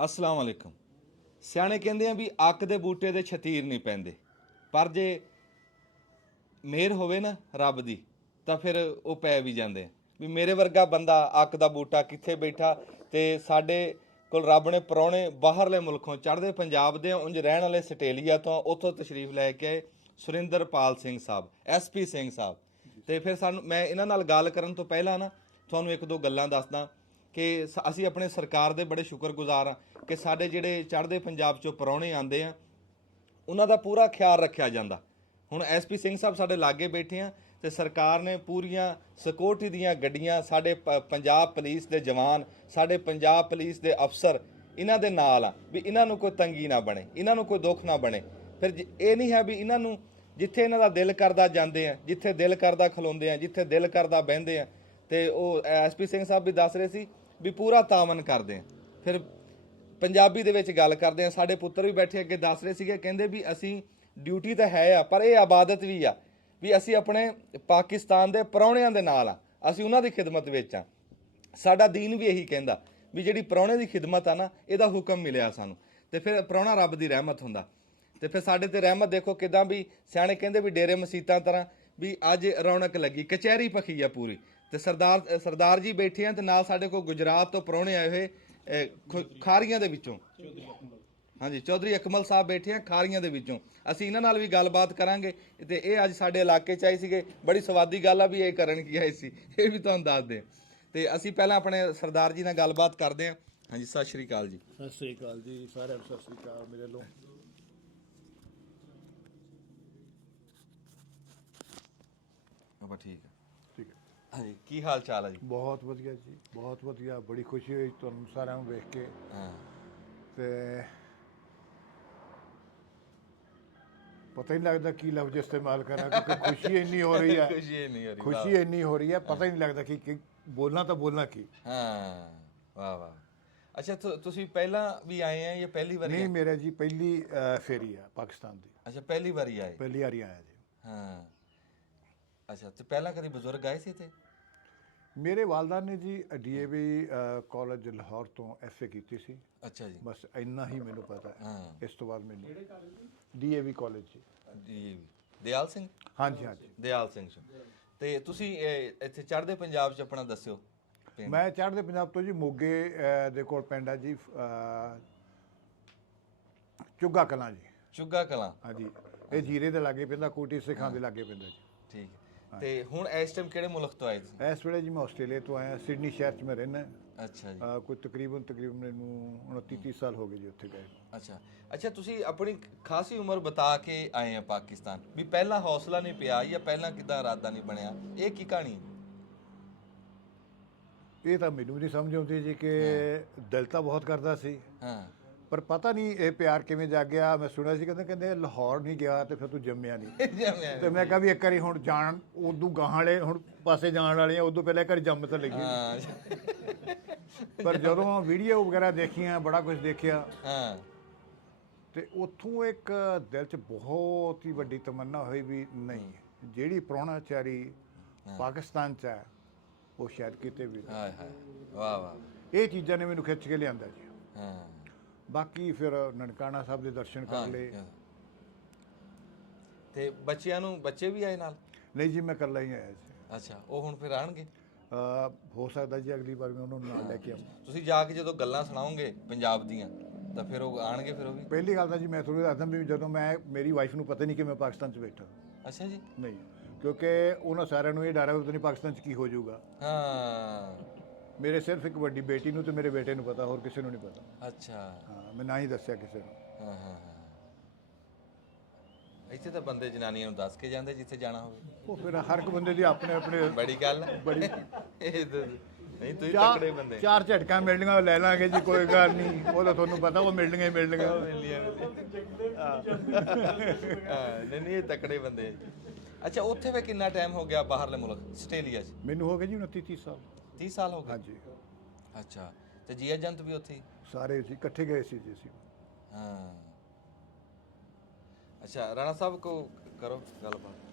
अस्सलाम वालेकुम। ਸਿਆਣੇ ਕਹਿੰਦੇ ਆ ਵੀ ਅੱਕ ਦੇ ਬੂਟੇ ਦੇ ਛਤੀਰ ਨਹੀਂ ਪੈਂਦੇ, ਪਰ ਜੇ ਮਿਹਰ ਹੋਵੇ ਨਾ ਰੱਬ ਦੀ ਤਾਂ ਫਿਰ ਉਹ ਪੈ ਵੀ ਜਾਂਦੇ ਆ। ਵੀ ਮੇਰੇ ਵਰਗਾ ਬੰਦਾ ਅੱਕ ਦਾ ਬੂਟਾ ਕਿੱਥੇ ਬੈਠਾ, ਤੇ ਸਾਡੇ ਕੋਲ ਰੱਬ ਨੇ ਪ੍ਰਾਹੁਣੇ ਬਾਹਰਲੇ ਮੁਲਕੋਂ ਚੜ੍ਹਦੇ ਪੰਜਾਬ ਦੇ ਉਂਝ ਰਹਿਣ ਵਾਲੇ ਆਸਟ੍ਰੇਲੀਆ ਤੋਂ ਉੱਥੋਂ ਤਸ਼ਰੀਫ ਲੈ ਕੇ ਆਏ ਸੁਰਿੰਦਰਪਾਲ ਸਿੰਘ ਸਾਹਿਬ, ਐਸਪੀ ਸਿੰਘ ਸਾਹਿਬ। ਤੇ ਫਿਰ ਸਾਨੂੰ ਮੈਂ ਇਹਨਾਂ ਨਾਲ ਗੱਲ ਕਰਨ ਤੋਂ ਪਹਿਲਾਂ ਨਾ ਤੁਹਾਨੂੰ ਇੱਕ ਦੋ ਗੱਲਾਂ ਦੱਸਦਾ ਕਿ ਅਸੀਂ ਆਪਣੇ ਸਰਕਾਰ ਦੇ ਬੜੇ ਸ਼ੁਕਰਗੁਜ਼ਾਰ ਹਾਂ ਕਿ ਸਾਡੇ ਜਿਹੜੇ ਚੜ੍ਹਦੇ ਪੰਜਾਬ 'ਚੋਂ ਪ੍ਰਾਹੁਣੇ ਆਉਂਦੇ ਆ ਉਹਨਾਂ ਦਾ ਪੂਰਾ ਖਿਆਲ ਰੱਖਿਆ ਜਾਂਦਾ। ਹੁਣ ਐਸਪੀ ਸਿੰਘ ਸਾਹਿਬ ਸਾਡੇ ਲਾਗੇ ਬੈਠੇ ਆ ਤੇ ਸਰਕਾਰ ਨੇ ਪੂਰੀਆਂ ਸਿਕਿਉਰਿਟੀ ਦੀਆਂ ਗੱਡੀਆਂ, ਸਾਡੇ ਪੰਜਾਬ ਪੁਲਿਸ ਦੇ ਜਵਾਨ, ਸਾਡੇ ਪੰਜਾਬ ਪੁਲਿਸ ਦੇ ਅਫਸਰ ਇਹਨਾਂ ਦੇ ਨਾਲ ਆ ਵੀ ਇਹਨਾਂ ਨੂੰ ਕੋਈ ਤੰਗੀ ਨਾ ਬਣੇ, ਇਹਨਾਂ ਨੂੰ ਕੋਈ ਦੁੱਖ ਨਾ ਬਣੇ। ਫਿਰ ਇਹ ਨਹੀਂ ਹੈ ਵੀ ਇਹਨਾਂ ਨੂੰ ਜਿੱਥੇ ਇਹਨਾਂ ਦਾ ਦਿਲ ਕਰਦਾ ਜਾਂਦੇ ਆ, ਜਿੱਥੇ ਦਿਲ ਕਰਦਾ ਖਲੋਂਦੇ ਆ, ਜਿੱਥੇ ਦਿਲ ਕਰਦਾ ਬਹਿੰਦੇ ਆ। ਤੇ ਉਹ ਐਸਪੀ ਸਿੰਘ ਸਾਹਿਬ ਵੀ ਦੱਸ ਰਹੇ ਸੀ ਵੀ ਪੂਰਾ ਤਾਮਨ ਕਰਦੇ ਆ। ਫਿਰ ਪੰਜਾਬੀ ਦੇ ਵਿੱਚ ਗੱਲ ਕਰਦੇ ਆ। ਸਾਡੇ ਪੁੱਤਰ ਵੀ ਬੈਠੇ ਅੱਗੇ ਦੱਸ ਰਹੇ ਸੀਗੇ, ਕਹਿੰਦੇ ਵੀ ਅਸੀਂ ਡਿਊਟੀ ਤਾਂ ਹੈ ਆ ਪਰ ਇਹ ਇਬਾਦਤ ਵੀ ਆ, ਵੀ ਅਸੀਂ ਆਪਣੇ ਪਾਕਿਸਤਾਨ ਦੇ ਪ੍ਰਾਹੁਣਿਆਂ ਦੇ ਨਾਲ ਆ, ਅਸੀਂ ਉਹਨਾਂ ਦੀ ਖਿਦਮਤ ਵਿੱਚ ਆ। ਸਾਡਾ ਦੀਨ ਵੀ ਇਹੀ ਕਹਿੰਦਾ ਵੀ ਜਿਹੜੀ ਪ੍ਰਾਹੁਣੇ ਦੀ ਖਿਦਮਤ ਆ ਨਾ, ਇਹਦਾ ਹੁਕਮ ਮਿਲਿਆ ਸਾਨੂੰ। ਤੇ ਫਿਰ ਪ੍ਰਾਹੁਣਾ ਰੱਬ ਦੀ ਰਹਿਮਤ ਹੁੰਦਾ। ਤੇ ਫਿਰ ਸਾਡੇ ਤੇ ਰਹਿਮਤ ਦੇਖੋ ਕਿਦਾਂ, ਵੀ ਸਿਆਣੇ ਕਹਿੰਦੇ ਵੀ ਡੇਰੇ ਮਸੀਤਾਂ ਤਰ੍ਹਾਂ ਵੀ ਅੱਜ ਰੌਣਕ ਲੱਗੀ, ਕਚਹਿਰੀ ਪੱਖੀ ਆ ਪੂਰੀ। ਤੇ ਸਰਦਾਰ ਜੀ ਬੈਠੇ ਆ ਤੇ ਨਾਲ ਸਾਡੇ ਕੋਲ ਗੁਜਰਾਤ ਤੋਂ ਪ੍ਰਾਹੁਣੇ ਆਏ ਹੋਏ ਖਾਰੀਆਂ ਦੇ ਵਿੱਚੋਂ, ਹਾਂਜੀ ਚੌਧਰੀ ਅਕਮਲ ਸਾਹਿਬ ਬੈਠੇ ਆ ਖਾਰੀਆਂ ਦੇ ਵਿੱਚੋਂ। ਅਸੀਂ ਇਹਨਾਂ ਨਾਲ ਵੀ ਗੱਲਬਾਤ ਕਰਾਂਗੇ। ਤੇ ਇਹ ਅੱਜ ਸਾਡੇ ਇਲਾਕੇ 'ਚ ਆਏ ਸੀਗੇ, ਬੜੀ ਸਵਾਦੀ ਗੱਲ ਆ ਵੀ ਇਹ ਕਰਨ ਕੀ ਆਏ ਸੀ, ਇਹ ਵੀ ਤੁਹਾਨੂੰ ਦੱਸਦੇ ਆ। ਤੇ ਅਸੀਂ ਪਹਿਲਾਂ ਆਪਣੇ ਸਰਦਾਰ ਜੀ ਨਾਲ ਗੱਲਬਾਤ ਕਰਦੇ ਹਾਂ। ਹਾਂਜੀ ਸਤਿ ਸ਼੍ਰੀ ਅਕਾਲ ਜੀ। ਸਤਿ ਸ੍ਰੀ ਅਕਾਲ ਜੀ, ਸਾਰਿਆਂ ਨੂੰ ਸਤਿ ਸ੍ਰੀ ਅਕਾਲ ਮੇਰੇ ਵੱਲੋਂ। ਆਪਾਂ ਠੀਕ ਆ। ਠੀਕ ਹੈ, ਹਾਂਜੀ ਕੀ ਹਾਲ ਚਾਲ ਹੈ ਜੀ? ਬਹੁਤ ਵਧੀਆ ਜੀ, ਬਹੁਤ ਵਧੀਆ। ਬੜੀ ਖੁਸ਼ੀ ਹੋਈ ਤੁਹਾਨੂੰ ਸਾਰਿਆਂ ਨੂੰ ਵੇਖ ਕੇ। ਹਾਂ ਤੇ ਪਤਾ ਹੀ ਨਹੀਂ ਲੱਗਦਾ ਕੀ ਲਫ਼ਜ਼ ਇਸਤੇਮਾਲ ਕਰਾਂ, ਕਿਉਂਕਿ ਖੁਸ਼ੀ ਇੰਨੀ ਹੋ ਰਹੀ ਹੈ, ਖੁਸ਼ੀ ਇੰਨੀ ਹੋ ਰਹੀ ਹੈ, ਪਤਾ ਹੀ ਨਹੀਂ ਲੱਗਦਾ ਕਿ ਬੋਲਣਾ ਤਾਂ ਬੋਲਣਾ ਕੀ। ਹਾਂ ਵਾਹ ਵਾਹ। ਅੱਛਾ ਤੁਸੀਂ ਪਹਿਲਾਂ ਵੀ ਆਏ ਆ ਜਾਂ ਪਹਿਲੀ ਵਾਰੀ? ਨਹੀਂ, ਮੇਰਾ ਜੀ ਪਹਿਲੀ ਫੇਰੀ ਆ ਪਾਕਿਸਤਾਨ ਦੀ। ਅੱਛਾ ਪਹਿਲੀ ਵਾਰੀ ਆਏ? ਪਹਿਲੀ ਵਾਰੀ ਆਇਆ ਜੀ। ਹਾਂ ਅੱਛਾ। ਤੇ ਪਹਿਲਾਂ ਕਦੀ ਬਜ਼ੁਰਗ ਆਏ ਸੀ ਤੇ? ਮੇਰੇ ਵਾਲਦਾ ਨੇ ਜੀ ਡੀਏਵੀ ਕਾਲਜ ਲਾਹੌਰ ਤੋਂ ਐਫਏ ਕੀਤੀ ਸੀ। ਅੱਛਾ ਜੀ। ਬਸ ਇੰਨਾ ਹੀ ਮੈਨੂੰ ਪਤਾ ਹੈ। ਹਾਂ। ਇਸ ਤੋਂ ਬਾਅਦ ਮੈਨੂੰ ਡੀਏਵੀ ਕਾਲਜ ਜੀ। ਦਿਆਲ ਸਿੰਘ? ਹਾਂਜੀ ਹਾਂਜੀ, ਦਿਆਲ ਸਿੰਘ। ਤੇ ਤੁਸੀਂ ਇੱਥੇ ਚੜ੍ਹਦੇ ਪੰਜਾਬ 'ਚ ਆਪਣਾ ਦੱਸਿਓ। ਮੈਂ ਚੜ੍ਹਦੇ ਪੰਜਾਬ ਤੋਂ ਜੀ ਮੋਗੇ ਦੇ ਕੋਲ ਪਿੰਡ ਹੈ ਜੀ ਚੁੱਗਾ ਕਲਾਂ ਜੀ। ਚੁੱਗਾ ਕਲਾਂ? ਹਾਂਜੀ, ਇਹ ਜੀਰੇ ਦੇ ਲਾਗੇ ਪੈਂਦਾ, ਕੋਟੀ ਸਿੱਖਾਂ ਦੇ ਲਾਗੇ ਪੈਂਦਾ ਜੀ। ਠੀਕ ਹੈ। ਤੇ ਹੁਣ ਇਸ ਟਾਈਮ ਕਿਹੜੇ ਮੁਲਕ ਤੋਂ ਆਏ ਤੁਸੀਂ? ਇਸ ਵੇਲੇ ਜੀ ਮੈਂ ਆਸਟ੍ਰੇਲੀਆ ਤੋਂ ਆਇਆ, ਸਿਡਨੀ ਸ਼ਹਿਰ 'ਚ ਮੈਂ ਰਹਿੰਦਾ। ਅੱਛਾ ਜੀ। ਕੋਈ ਤਕਰੀਬਨ ਮੈਨੂੰ 29-30 ਸਾਲ ਹੋ ਗਏ ਜੀ ਉੱਥੇ ਗਏ। ਅੱਛਾ ਅੱਛਾ। ਤੁਸੀਂ ਆਪਣੀ ਖਾਸੀ ਉਮਰ ਬਤਾ ਕੇ ਆਏ ਆ ਪਾਕਿਸਤਾਨ, ਵੀ ਪਹਿਲਾਂ ਹੌਸਲਾ ਨਹੀਂ ਪਿਆ ਜਾਂ ਪਹਿਲਾਂ ਕਿੱਦਾਂ ਇਰਾਦਾ ਨਹੀਂ ਬਣਿਆ, ਇਹ ਕੀ ਕਹਾਣੀ? ਇਹ ਤਾਂ ਮੈਨੂੰ ਵੀ ਨਹੀਂ ਸਮਝ ਆਉਂਦੀ ਜੀ ਕਿ ਦਿਲ ਤਾਂ ਬਹੁਤ ਕਰਦਾ ਸੀ, ਹਾਂ, ਪਰ ਪਤਾ ਨਹੀਂ ਇਹ ਪਿਆਰ ਕਿਵੇਂ ਜਾਗਿਆ। ਮੈਂ ਸੁਣਿਆ ਸੀ ਕਹਿੰਦੇ ਲਾਹੌਰ ਨਹੀਂ ਗਿਆ ਤੇ ਫਿਰ ਤੂੰ ਜੰਮਿਆ ਨਹੀਂ। ਤੇ ਮੈਂ ਕਿਹਾ ਵੀ ਇੱਕ ਵਾਰੀ ਹੁਣ ਜਾਣ, ਉਦੋਂ ਗਾਹਾਂ ਵਾਲੇ ਹੁਣ ਪਾਸੇ ਜਾਣ ਵਾਲੇ ਆ, ਉਦੋਂ ਪਹਿਲਾਂ ਇੱਕ ਵਾਰੀ ਜੰਮ ਤਾਂ ਲੱਗੀ। ਪਰ ਜਦੋਂ ਵੀਡੀਓ ਵਗੈਰਾ ਦੇਖੀਆਂ, ਬੜਾ ਕੁਝ ਦੇਖਿਆ, ਹਾਂ, ਤੇ ਉੱਥੋਂ ਇੱਕ ਦਿਲ 'ਚ ਬਹੁਤ ਹੀ ਵੱਡੀ ਤਮੰਨਾ ਹੋਈ ਵੀ ਨਹੀਂ, ਜਿਹੜੀ ਪ੍ਰਾਹੁਣਾਚਾਰੀ ਪਾਕਿਸਤਾਨ 'ਚ ਹੈ ਉਹ ਸ਼ਾਇਦ ਕਿਤੇ ਵੀ। ਹਾਏ ਹਾਏ, ਵਾਹ ਵਾਹ। ਇਹ ਚੀਜ਼ਾਂ ਨੇ ਮੈਨੂੰ ਖਿੱਚ ਕੇ ਲਿਆਂਦਾ ਜੀ। ਹਾਂ। ਬਾਕੀ ਫਿਰ ਨਨਕਾਣਾ ਸਾਹਿਬ ਦੇ ਦਰਸ਼ਨ ਕਰ ਲਏ। ਤੇ ਬੱਚਿਆਂ ਨੂੰ, ਬੱਚੇ ਵੀ ਆਏ ਨਾਲ? ਨਹੀਂ ਜੀ, ਮੈਂ ਇਕੱਲਾ ਹੀ ਆਇਆ ਸੀ। ਅੱਛਾ, ਉਹ ਹੁਣ ਫਿਰ ਆਣਗੇ? ਹੋ ਸਕਦਾ ਜੀ ਅਗਲੀ ਵਾਰ ਮੈਂ ਉਹਨਾਂ ਨੂੰ ਨਾਲ ਲੈ ਕੇ ਆਵਾਂ। ਤੁਸੀਂ ਜਾ ਕੇ ਜਦੋਂ ਗੱਲਾਂ ਸੁਣਾਓਗੇ ਪੰਜਾਬ ਦੀਆਂ ਤਾਂ ਫਿਰ ਉਹ ਆਣਗੇ? ਫਿਰ ਉਹ ਵੀ? ਪਹਿਲੀ ਗੱਲ ਤਾਂ ਜੀ ਮੈਂ ਤੁਹਾਨੂੰ ਦੱਸਦਾ ਵੀ ਜਦੋਂ ਮੇਰੀ ਵਾਈਫ ਨੂੰ ਪਤਾ ਨਹੀਂ ਕਿ ਮੈਂ ਪਾਕਿਸਤਾਨ 'ਚ ਬੈਠਾ। ਅੱਛਾ ਜੀ। ਨਹੀਂ, ਕਿਉਂਕਿ ਉਹਨਾਂ ਸਾਰਿਆਂ ਨੂੰ ਇਹ ਡਰ ਹੈ ਪਤਾ ਨਹੀਂ ਪਾਕਿਸਤਾਨ 'ਚ ਕੀ ਹੋ ਜਾਊਗਾ। ਹਾਂ। ਮੇਰੇ ਸਿਰਫ ਇੱਕ ਵੱਡੀ ਬੇਟੀ ਨੂੰ ਤੇ ਮੇਰੇ ਬੇਟੇ ਨੂੰ ਪਤਾ, ਹੋਰ ਕਿਸੇ ਨੂੰ ਨਹੀਂ ਪਤਾ। ਅੱਛਾ। ਹਾਂ, ਮੈਂ ਨਾ ਹੀ ਦੱਸਿਆ ਕਿਸੇ ਨੂੰ। ਹਾਂ ਹਾਂ ਹਾਂ। ਇੱਥੇ ਤਾਂ ਬੰਦੇ ਜਨਾਨੀਆਂ ਨੂੰ ਦੱਸ ਕੇ ਜਾਂਦੇ ਜਿੱਥੇ ਜਾਣਾ ਹੋਵੇ। ਉਹ ਫਿਰ ਹਰ ਇੱਕ ਬੰਦੇ ਦੀ ਆਪਣੇ ਆਪਣੇ ਬੜੀ ਗੱਲ ਹੈ। ਬੜੀ ਨਹੀਂ ਤੁਸੀਂ ਤਕੜੇ ਬੰਦੇ। ਚਾਰ ਝਟਕਾਂ ਮਿਲਣੀਆਂ ਲੈ ਲਾਂਗੇ ਜੀ, ਕੋਈ ਗੱਲ ਨਹੀਂ, ਉਹ ਤਾਂ ਤੁਹਾਨੂੰ ਪਤਾ ਉਹ ਮਿਲਣੀਆਂ ਹੀ ਮਿਲਣੀਆਂ। ਨਹੀਂ ਨਹੀਂ, ਇਹ ਤਕੜੇ ਬੰਦੇ। ਅੱਛਾ, ਉੱਥੇ ਵੀ ਕਿੰਨਾ ਟਾਈਮ ਹੋ ਗਿਆ ਬਾਹਰਲੇ ਮੁਲਕ ਆਸਟ੍ਰੇਲੀਆ 'ਚ? ਮੈਨੂੰ ਹੋ ਗਏ ਜੀ 29-30 ਸਾਲ। 30 ਸਾਲ ਹੋ ਗਏ? ਹਾਂਜੀ। ਅੱਛਾ, ਤੇ ਜੀ ਏਜੰਟ ਵੀ ਉੱਥੇ? ਸਾਰੇ ਜੀ ਇਕੱਠੇ ਗਏ ਸੀ ਜੀ ਅਸੀਂ। ਹਾਂ। ਅੱਛਾ, ਰਾਣਾ ਸਾਹਿਬ ਕੋ ਕਰੋ ਗੱਲਬਾਤ।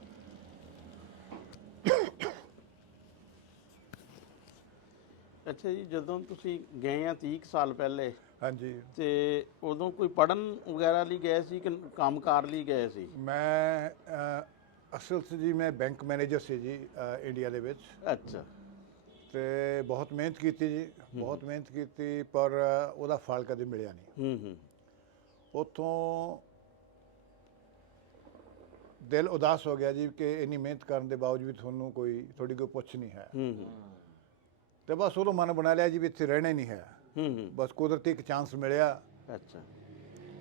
ਅੱਛਾ ਜੀ, ਜਦੋਂ ਤੁਸੀਂ ਗਏ ਆ 30 ਕੁ ਸਾਲ ਪਹਿਲੇ, ਹਾਂਜੀ। ਤੇ ਉਦੋਂ ਕੋਈ ਪੜਨ ਵਗੈਰਾ ਲਈ ਗਏ ਸੀ ਕਿ ਕੰਮਕਾਰ ਲਈ ਗਏ ਸੀ? ਮੈਂ ਅਸਲ 'ਚ ਜੀ ਮੈਂ ਬੈਂਕ ਮੈਨੇਜਰ ਸੀ ਜੀ ਇੰਡੀਆ ਦੇ ਵਿੱਚ, ਅੱਛਾ। ਤੇ ਬਹੁਤ ਮਿਹਨਤ ਕੀਤੀ ਜੀ, ਬਹੁਤ ਮਿਹਨਤ ਕੀਤੀ, ਪਰ ਉਹਦਾ ਫਲ ਕਦੇ ਮਿਲਿਆ ਨਹੀਂ। ਉੱਥੋਂ ਦਿਲ ਉਦਾਸ ਹੋ ਗਿਆ ਜੀ ਕਿ ਇੰਨੀ ਮਿਹਨਤ ਕਰਨ ਦੇ ਬਾਵਜੂਦ ਤੁਹਾਨੂੰ ਤੁਹਾਡੀ ਕੋਈ ਪੁੱਛ ਨਹੀਂ ਹੈ। ਤੇ ਬਸ ਉਦੋਂ ਮਨ ਬਣਾ ਲਿਆ ਜੀ ਵੀ ਇੱਥੇ ਰਹਿਣਾ ਹੀ ਨਹੀਂ ਹੈ। ਬਸ ਕੁਦਰਤੀ ਇੱਕ ਚਾਂਸ ਮਿਲਿਆ ਅੱਛਾ।